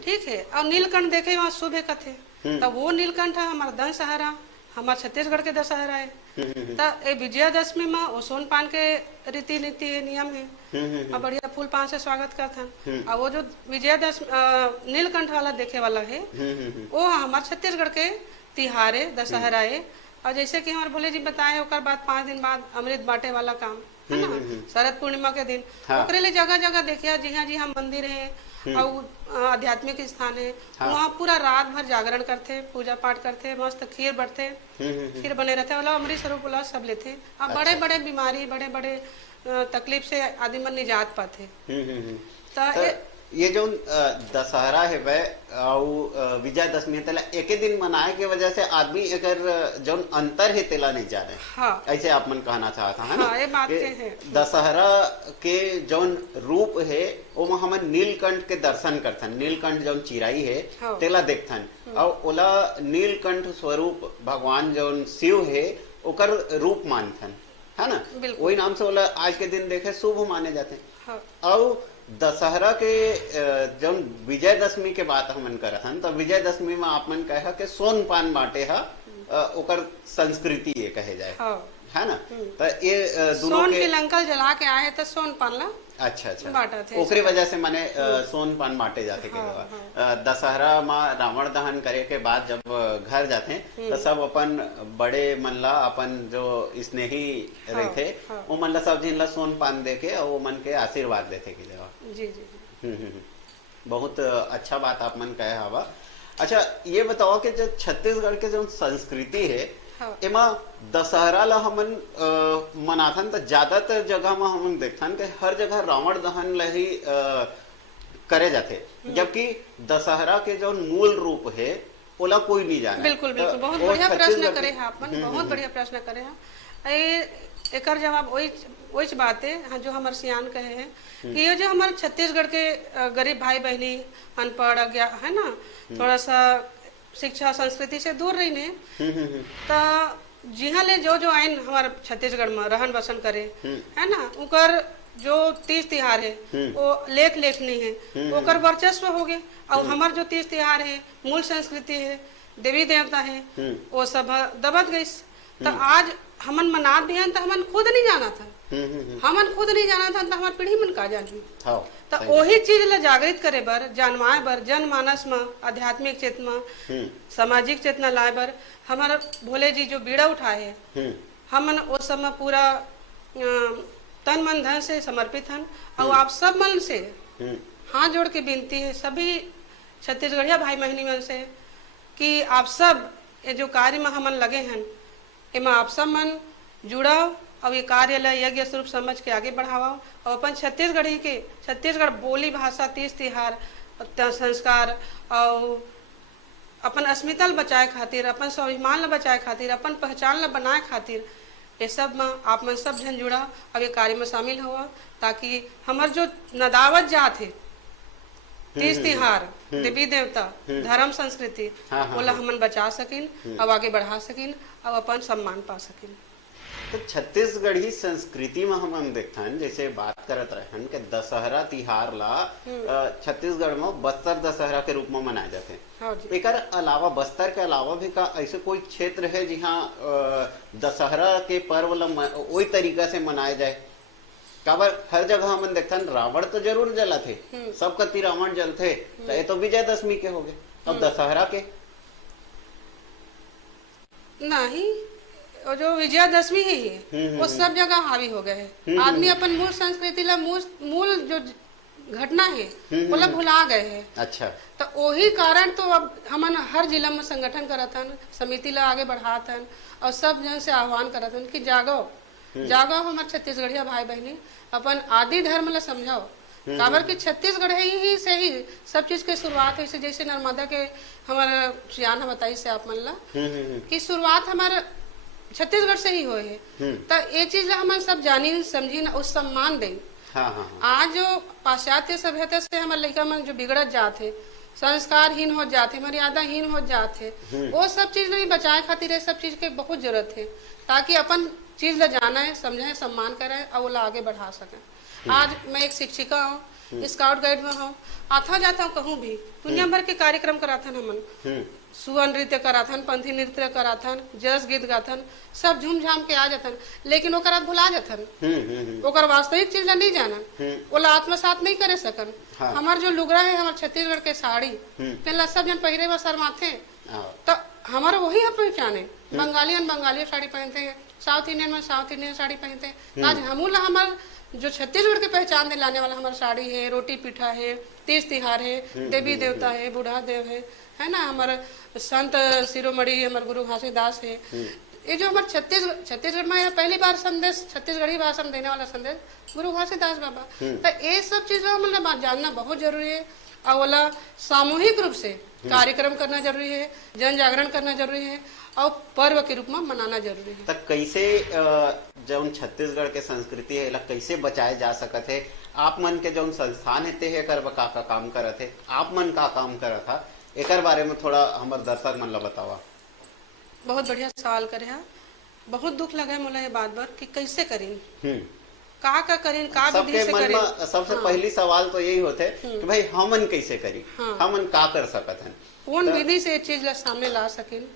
ठीक है। और नीलकंठ देखे वहाँ शुभ है कथे, तो वो नीलकंठ है हमारा दशहरा, हमारे छत्तीसगढ़ के दशहरा है। तो ये विजयादशमी में वो सोन पान के रीति नीति नियम है और बढ़िया फूल पान से स्वागत करथन। और वो जो विजयादशमी नीलकंठ वाला देखे वाला है वो हमारे छत्तीसगढ़ के तिहार है, दशहरा है। और जैसे कि हमारे भोले जी बताए ओकर बाद 5 दिन बाद अमृत बांटे वाला काम है ना, शरद पूर्णिमा के दिन। ओकरे लिए जगह जगह देखिए जहाँ मंदिर है और आध्यात्मिक स्थान है, वहाँ पूरा रात भर जागरण करते, पूजा पाठ करते, मस्त खीर बढ़ते, खीर बने रहते वाला अमृत स्वरूप वाला सब लेते। अब बड़े बड़े बीमारी बड़े बड़े तकलीफ से आदमी मन निजात पाते। तो ये जो दशहरा है वह और विजयादशमी तेला एक ही दिन मनाए के वजह से आदमी एकर जो अंतर है तेला नहीं जाने। हाँ। ऐसे आप मन कहना चाहता है ना। हाँ, ये बात है। दशहरा के जो रूप है वो हम नीलकंठ के दर्शन करथन, नीलकंठ जो चिराई है हाँ। तेला देखथन और ओला नीलकंठ स्वरूप भगवान जो शिव है ओकर रूप मानथन, है ना। वही नाम से ओला आज के दिन देखे शुभ माने जाते। हाँ। और दशहरा के जब विजयदशमी के बात हमन करथन तो विजयदशमी में आप मन कहा कि सोन पान बांटे हा ओकर संस्कृति ये कहे जाए, है ना। तो ये दोनों सोन के के लंकर जला के आए तो सोन पान ला अच्छा ओकरे वजह से माने सोन पान बांटे जाते के दशहरा में रावण दहन करे के बाद जब घर जाते तो सब अपन बड़े मन ला अपन जो स्नेही रहते वो मन ला सब जिन ला सोन पान दे के और वो मन के आशीर्वाद देते की जगह। जी जी बहुत अच्छा बात आप मन कहे हवा। अच्छा ये बताओ कि जो छत्तीसगढ़ के जो संस्कृति है एमा दशहरा ला हमन मनाथन तो ज्यादातर जगह में हमन देखथन कि हर जगह रावण दहन ला ही करे जाते, जबकि दशहरा के जो मूल रूप है ओला कोई नहीं जाने। बिल्कुल बिल्कुल बहुत बढ़िया प्रश्न करे हैं आपन, बहुत बढ़िया प्रश्न करे हैं। एकर जवाब वही बात है जो हमारे सियान कहे हैं कि ये जो हमारे छत्तीसगढ़ के गरीब भाई बहनी अनपढ़ अज्ञा है ना, थोड़ा सा शिक्षा संस्कृति से दूर रही ने तो जिहा ले जो आइन हमारे छत्तीसगढ़ में रहन बसन करे है ना, उनकर जो तीज तिहार है वो लेख लेखनी है ओकर वर्चस्व हो गए। और हमार जो तीज तिहार है मूल संस्कृति है देवी देवता है वो सब दबत गई। तो आज हमन मनात भी हैं तो हमन खुद नहीं जाना था, हमन खुद नहीं जाना था तो हमार पीढ़ी मन का जानी। तो वही चीज ला जागृत करे बर जानवाए बर जनमानस में आध्यात्मिक चेतना सामाजिक चेतना लाए बर हमारा भोले जी जो बीड़ा उठाए है हमन उस समय पूरा तन मन धन से समर्पित हैं। और आप सब मन से हाथ जोड़ के विनती है सभी छत्तीसगढ़िया भाई बहनी मन से कि आप सब ये जो कार्य में हमन लगे हैं एमा आप सब मन जुड़ाओ और ये कार्य ला यज्ञ स्वरूप समझ के आगे बढ़ाओ और अपन छत्तीसगढ़ी के छत्तीसगढ़ बोली भाषा तीज तिहार संस्कार और अपन अस्मिता बचाए खातिर अपन स्वाभिमान ला बचाए खातिर अपन पहचान ला बनाए खातिर ये सब में आप मन सब जन जुड़ा और ये कार्य में शामिल हुआ ताकि हमार जो नदावत जात है तीज तिहार देवी देवता धर्म संस्कृति बोला हमन बचा सकिन और आगे बढ़ा सकिन और अपन सम्मान पा सकिन। तो छत्तीसगढ़ी संस्कृति में हम देखथन जैसे बात करत रहन के दशहरा तिहार ला छत्तीसगढ़ में बस्तर दशहरा के रूप में मनाए जाते। एकर अलावा बस्तर के अलावा भी का ऐसे कोई क्षेत्र है जहाँ दशहरा के पर्व ला वही तरीका से मनाए जाए? काबर हर जगह हम देखथन रावण तो जरूर जला थे, सब कति रावण जल थे तो ये तो विजयदशमी के हो गए, अब दशहरा के नहीं और जो विजयादशमी है वो सब जगह हावी हो गए है। आदमी अपन मूल संस्कृति ला मूल जो घटना है वो ला भुला गए है। अच्छा तो वही कारण तो अब हमन हर जिला में संगठन करतन समिति ला आगे बढ़ातन और सब जन से आह्वान करतन कि जागो जागो हमारे छत्तीसगढ़िया भाई बहनी अपन आदि धर्म ला समझाओ। काबर कि छत्तीसगढ़ ही से ही सब चीज के शुरुआत है। जैसे नर्मदा के हमारा सियान बताई से आप मन ला कि शुरुआत हमारे छत्तीसगढ़ से ही हुए है। तो ये चीज हम सब जानी समझी ना उस सम्मान दें। आज जो पाश्चात्य सभ्यता से हमारे लड़का मन जो बिगड़त जाते, संस्कारहीन हो जाते, मर्यादाहीन हो जाते, वो सब चीज नहीं बचाए खातिर ये सब चीज के बहुत जरूरत है, ताकि अपन चीज ला जाना है, समझे, सम्मान करें और वो आगे बढ़ा सके। आज मैं एक शिक्षिका हूँ, स्काउट गाइड में हूँ, आता जाता हूँ कहूँ भी, दुनिया भर के कार्यक्रम कराथन हमन, सुवन नृत्य कराथन, पंथी नृत्य कराथन, जस गीत गाथन, सब झूम झाम के आ जाथन, लेकिन ओकर भुला जाथन, ओकर वास्तविक चीज ला नहीं जानन, ओला आत्मसात नहीं करे सकन। हमार जो लुगड़ा है, हमार छत्तीसगढ़ के साड़ी पहला सब जन पहिरे व शर्माथे, तो हमारा वही है पहचाने। बंगालियन बंगाली साड़ी पहनते हैं, साउथ इंडियन में साउथ इंडियन साड़ी पहनते हैं। आज हमूला हमार जो छत्तीसगढ़ के पहचान दिलाने वाला हमारा साड़ी है, रोटी पीठा है, तीज तिहार है, देवी देवता है, बूढ़ा देव है ना, हमारा संत शिरोमणि हमारे गुरु घासीदास है। ये जो हमारे छत्तीसगढ़ में पहली बार संदेश छत्तीसगढ़ी भाषा में देने वाला संदेश गुरु घासीदास बाबा। तो ये सब चीजों मतलब जानना बहुत जरूरी है, और वाला सामूहिक रूप से कार्यक्रम करना जरूरी है, जन जागरण करना जरूरी है, और पर्व के रूप में मनाना जरूरी है। तक कैसे जो छत्तीसगढ़ के संस्कृति है कैसे बचाए जा सकते है? आप मन के जो संस्थान है एकर का काम करत है, आप मन का काम करत था, एकर बारे में थोड़ा हमारे दर्शक मन ला बतावा। बहुत बढ़िया सवाल करे है, बहुत दुख लगा मोला ये बात पर कि कैसे करें, का करें, का विधि से करें। सबसे पहली सवाल तो यही होते कि भाई हमन कैसे करी, हमन का कर सकत हैं, कौन विधि से चीज ला सामने ला सकिन,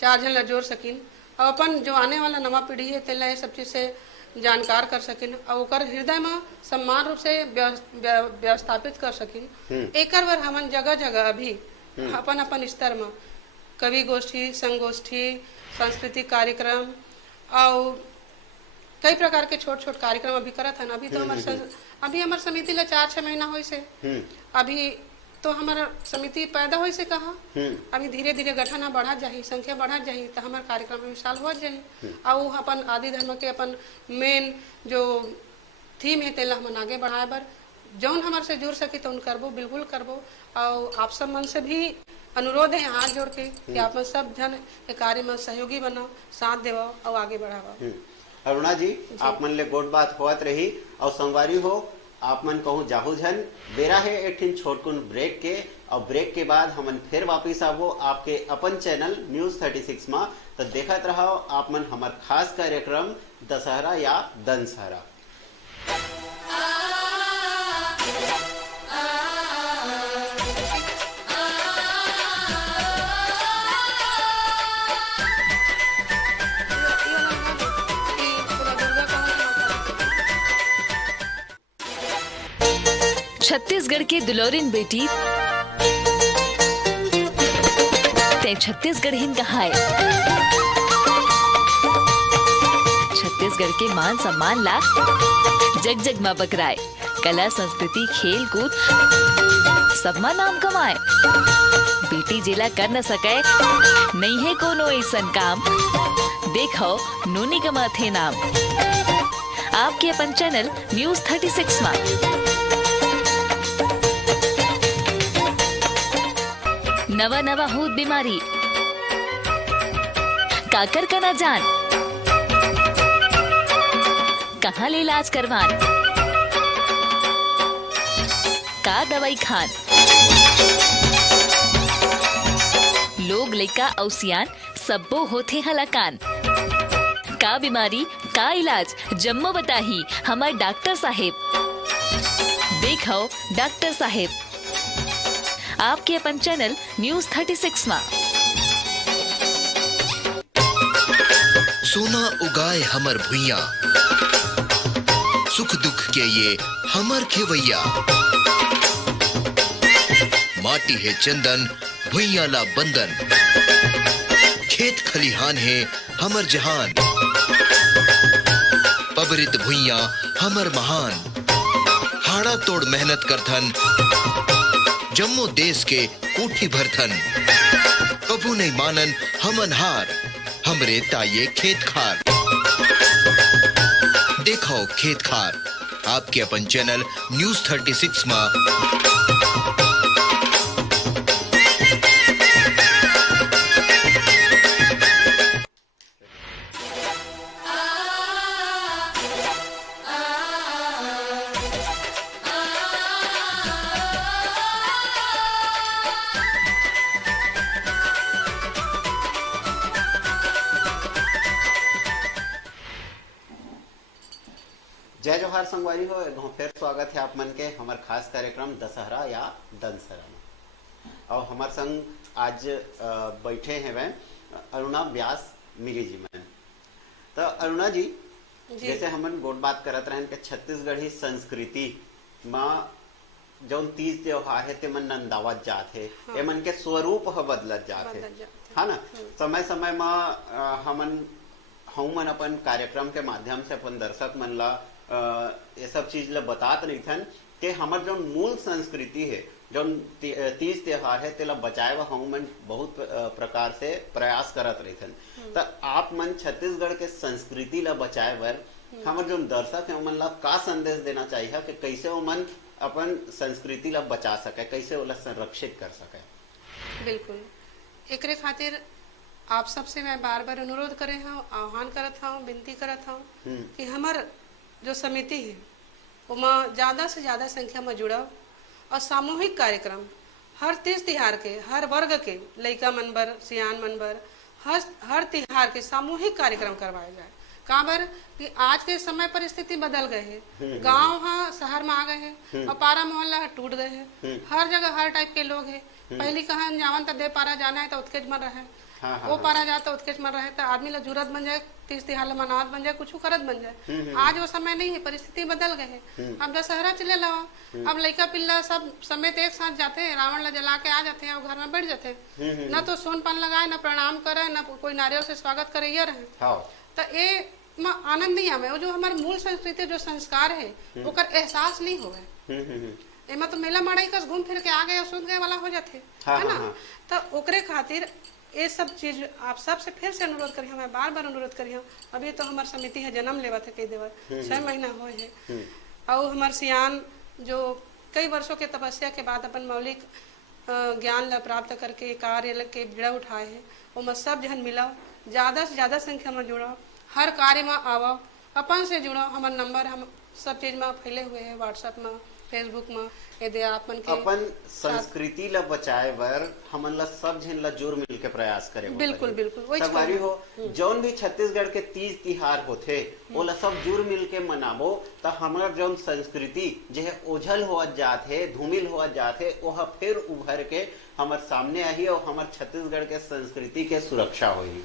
चार जन ला जोड़ सकिन, और अपन जो आने वाला नवा पीढ़ी है तेला ये सब चीज से जानकार कर सकिन, और ओकर हृदय में सम्मान रूप से व्यवस्थापित कर सकिन। एकर बर हमन जगह जगह अभी अपन अपन स्तर में कवि गोष्ठी, संगोष्ठी, सांस्कृतिक कार्यक्रम और कई प्रकार के छोट छोट कार्यक्रम अभी करत हन। अभी तो हमारे समिति ला 4-6 महीना हुई से, अभी तो हमारा समिति पैदा हुई से कहा, अभी धीरे धीरे गठन बढ़ा जाही, संख्या बढ़ा जाही, तो हमारे कार्यक्रम विशाल हो जाही, और अपन आदि धर्म के अपन मेन जो थीम है तेला हम आगे बढ़ाए बर जौन हमारे से जुड़ सके तो उन करबो, बिल्कुल करबो। और आप सब मन से भी अनुरोध है हाथ जोड़ के कि आप सब जन कार्य में सहयोगी बनो, साथ देवो और आगे बढ़ावो। अरुणा जी, आप मन ले गोट बात होत रही और संगवारी हो, आप मन कहूँ जाहू झन बेरा है एक छोटकुन ब्रेक के, और ब्रेक के बाद हमन फिर वापिस आवो आपके अपन चैनल न्यूज 36 में। तो देखत रहो आप मन हमार खास कार्यक्रम दशहरा या दनसहरा। छत्तीसगढ़ के दुलोरिन बेटी ते छत्तीसगढ़ हिन कहा है। छत्तीसगढ़ के मान सम्मान ला जग जग मा बकराए, कला संस्कृति खेल कूद सब मा नाम कमाए। बेटी जिला कर न सके नहीं है कोनो ऐसन काम, देखो नूनी कमाथे नाम। आपके अपन चैनल न्यूज 36 में। नवा नवा होत बीमारी काकर का ना जान, कहाँ ले इलाज करवान, का दवाई खान, लोग लइका औसियान सबो होते हलाकान। का बीमारी का इलाज जम्मो बताही हमार डॉक्टर साहेब। देखो डॉक्टर साहेब आपके अपन चैनल न्यूज 36 में। सोना उगाए हमर भुइया, सुख दुख के ये हमर खेवैया। माटी है चंदन भुइया ला बंदन, खेत खलिहान है हमर जहान। पबरित भुइया हमर महान, हाड़ा तोड़ मेहनत करथन जम्मो देश के कोठी भरथन। कभू नहीं मानन हमन हार, हमरे ताये खेत खार। देखो खेत खार आपके अपन चैनल न्यूज 36 में। जय जोहार संगवारी हो, एक बार फिर स्वागत है आप मन के हमार खास कार्यक्रम दशहरा या दनसरा में। और हमार संग आज बैठे हैं वह अरुणा व्यास मिरी जी में। तो अरुणा जी, जैसे हमन गोट बात करत रहे कि छत्तीसगढ़ी संस्कृति में जो तीज त्योहार है ते मन नंदावत जात है, हाँ। मन के स्वरूप बदलत जात है, है ना। समय समय में हमन अपन कार्यक्रम के माध्यम से अपन दर्शक मन ला ये सब चीज ला बतात नहीं थन कि हमार जो मूल संस्कृति है, जो तीज त्योहार है तेला बचाए व हमन बहुत प्रकार से प्रयास करत रही थन। तो आप मन छत्तीसगढ़ के संस्कृति ला बचाए बर हमार जो दर्शक है उमन ला का संदेश देना चाहिए कि कैसे उमन अपन संस्कृति ला बचा सके, कैसे ओला संरक्षित कर सके? बिल्कुल, एकरे खातिर आप सबसे मैं बार बार अनुरोध करे हूँ, आह्वान करत हूँ, विनती करत हूँ कि हमार जो समिति है उमा ज्यादा से ज्यादा संख्या में जुड़ाओ और सामूहिक कार्यक्रम हर तीज तिहार के, हर वर्ग के लड़का मन बर, सियान मन बर हर तिहार के सामूहिक कार्यक्रम करवाए जाए। काबर कि आज के समय परिस्थिति बदल गए हैं, गांव हाँ शहर में आ गए हैं और पारा मोहल्ला टूट गए हैं, हर जगह हर टाइप के लोग हैं। पहली कहा जावन तो दे पारा जाना है तो उत्केज मन रहे, वो पारा जाता उत्केज मन रहे तो आदमी ला जरूरत बन जाए, तीज तिहार मनावत बन जाए, कुछ करत बन जाए। आज वो समय नहीं है, परिस्थिति बदल गए है। अब दशहरा चले लाओ, अब लड़का पिल्ला सब समेत एक साथ जाते हैं, रावण ला जला के आ जाते हैं और घर में बैठ जाते हैं, न तो सोन पान लगाए, न प्रणाम करे, न कोई नारियल से स्वागत करे, ये रहे। तो ये आनंद नहीं आवे, वो जो हमारे मूल संस्कृति जो संस्कार है ओकर एहसास नहीं होवे। एमा तो मेला माड़ाई कस घूम फिर के आ गए और सुन गए वाला हो जाते, है ना। तो ओकरे खातिर ये सब चीज आप सबसे फिर से अनुरोध करिए, मैं बार बार अनुरोध करिए। अभी तो हमार समिति है जन्म लेवा थे कई देवर 6 महीना हुए है, और हमार सियान जो कई वर्षों के तपस्या के बाद अपन मौलिक ज्ञान ला प्राप्त करके कार्य के बीड़ा उठाए है, वो सब जन मिलाओ, ज्यादा से ज्यादा संख्या में जुड़ो, हर कार्य में आओ, अपन से जुड़ो। हमार नंबर हम सब चीज में फैले हुए है, व्हाट्सएप में, फेसबुक में, यदि आपन के अपन संस्कृति ला बचाए बर हमन ला सब जन ला जोर मिल के प्रयास करे। बिल्कुल बिल्कुल वही सवारी हो, जौन भी छत्तीसगढ़ के तीज तिहार होथे ओला सब जोर मिल के मनाबो तो हमार जौन संस्कृति जे ओझल होत जात है, धूमिल होत जात है, वह फिर उभर के हमार सामने आई और हमार छत्तीसगढ़ के संस्कृति के सुरक्षा होगी।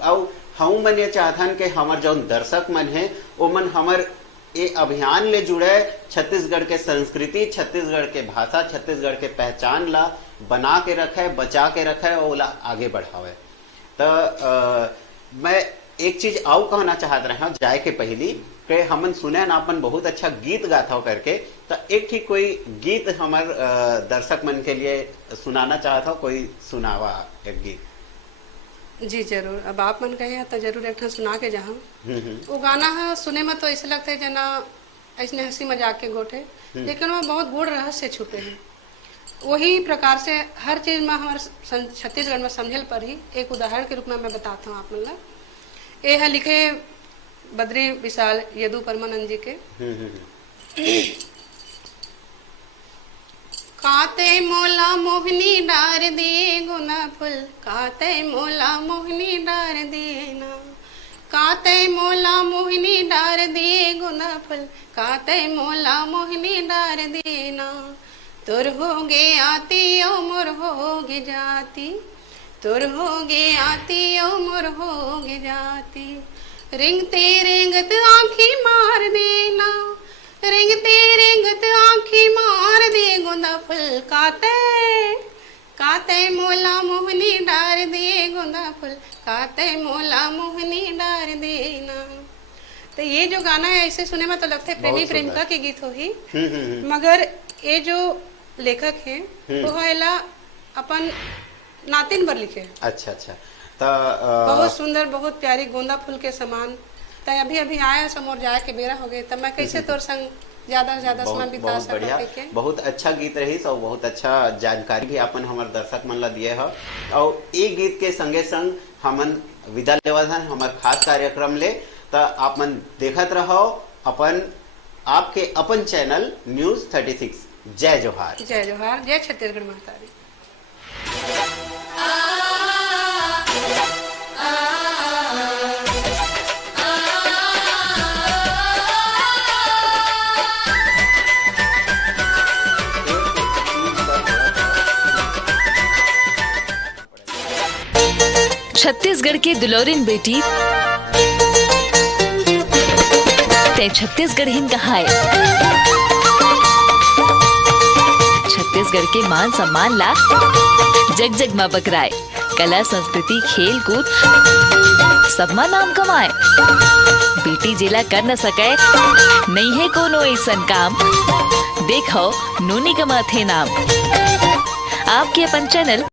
और हम मन ये चाहथन कि हमार जौन दर्शक मन है वो मन हमार ये अभियान ले जुड़े, छत्तीसगढ़ के संस्कृति, छत्तीसगढ़ के भाषा, छत्तीसगढ़ के पहचान ला बना के रखे, बचा के रखे और ला आगे बढ़ावे। तो मैं एक चीज और कहना चाहत रहा हूँ जाए के पहली कि हमन सुने ना अपन बहुत अच्छा गीत गाता हो करके, तो एक ठीक कोई गीत हमार दर्शक मन के लिए सुनाना चाहता हो, कोई सुनावा एक गीत। जी जरूर, अब आप मन कहे तो जरूर एक सुना के जहाँ वो गाना है सुने में तो ऐसे लगता है जना ऐसने हंसी मजाक के गोठे, लेकिन वो बहुत गूढ़ रहस्य छुपे हैं। वही प्रकार से हर चीज में हमारे छत्तीसगढ़ में समझल पर ही एक उदाहरण के रूप में मैं बताता हूँ आप मन ला। ये है लिखे बद्री विशाल यदु परमानंद जी के। काते मोला मोहनी डार दे गुना फुल, काते मोला मोहनी डार देना, काते मोला मोहनी डार दे गुना फुल, काते मोला मोहनी डार देना। तुर होगे आती ओ मोर होगे जाती, तुर होगे आती ओ मोर होगे जाती, रिंगते रिंगत आँखी मार देना, रिंगते रिंगत आँखी मार दे गुंदा फुल, काते काते मोला मोहनी डार दे गुंदा फुल, काते मोला मोहनी डार देना। तो ये जो गाना है ऐसे सुने में तो लगता है प्रेमी प्रेमिका के गीत हो ही, मगर ये जो लेखक है वो है अपन नातिन पर लिखे। अच्छा अच्छा, बहुत सुंदर, बहुत प्यारी, गोंदा फूल के समान। तो अभी अभी आया समोर जाए के बेरा हो गए, तो मैं कैसे तोर संग ज्यादा से ज्यादा समय बिता सकते। बहुत अच्छा गीत रही और बहुत अच्छा जानकारी भी अपन हमारे दर्शक मन ला दिए है। और ये गीत के संगे संग हमन विदा लेवत हन हमार खास कार्यक्रम ले। तो आप मन देखत रहो अपन आपके अपन चैनल न्यूज 36। जय जोहार, जय जोहार, जय छत्तीसगढ़ महतारी। छत्तीसगढ़ के दुलौरिन बेटी ते छत्तीसगढ़ हिन कहाए। छत्तीसगढ़ के मान सम्मान ला जग जग मा बकराए। कला संस्कृति खेल कूद सबमा नाम कमाए। बेटी जिला कर न सके नहीं है कोनो ऐसन काम, देखो नोनी कमाथे नाम। आपके अपन चैनल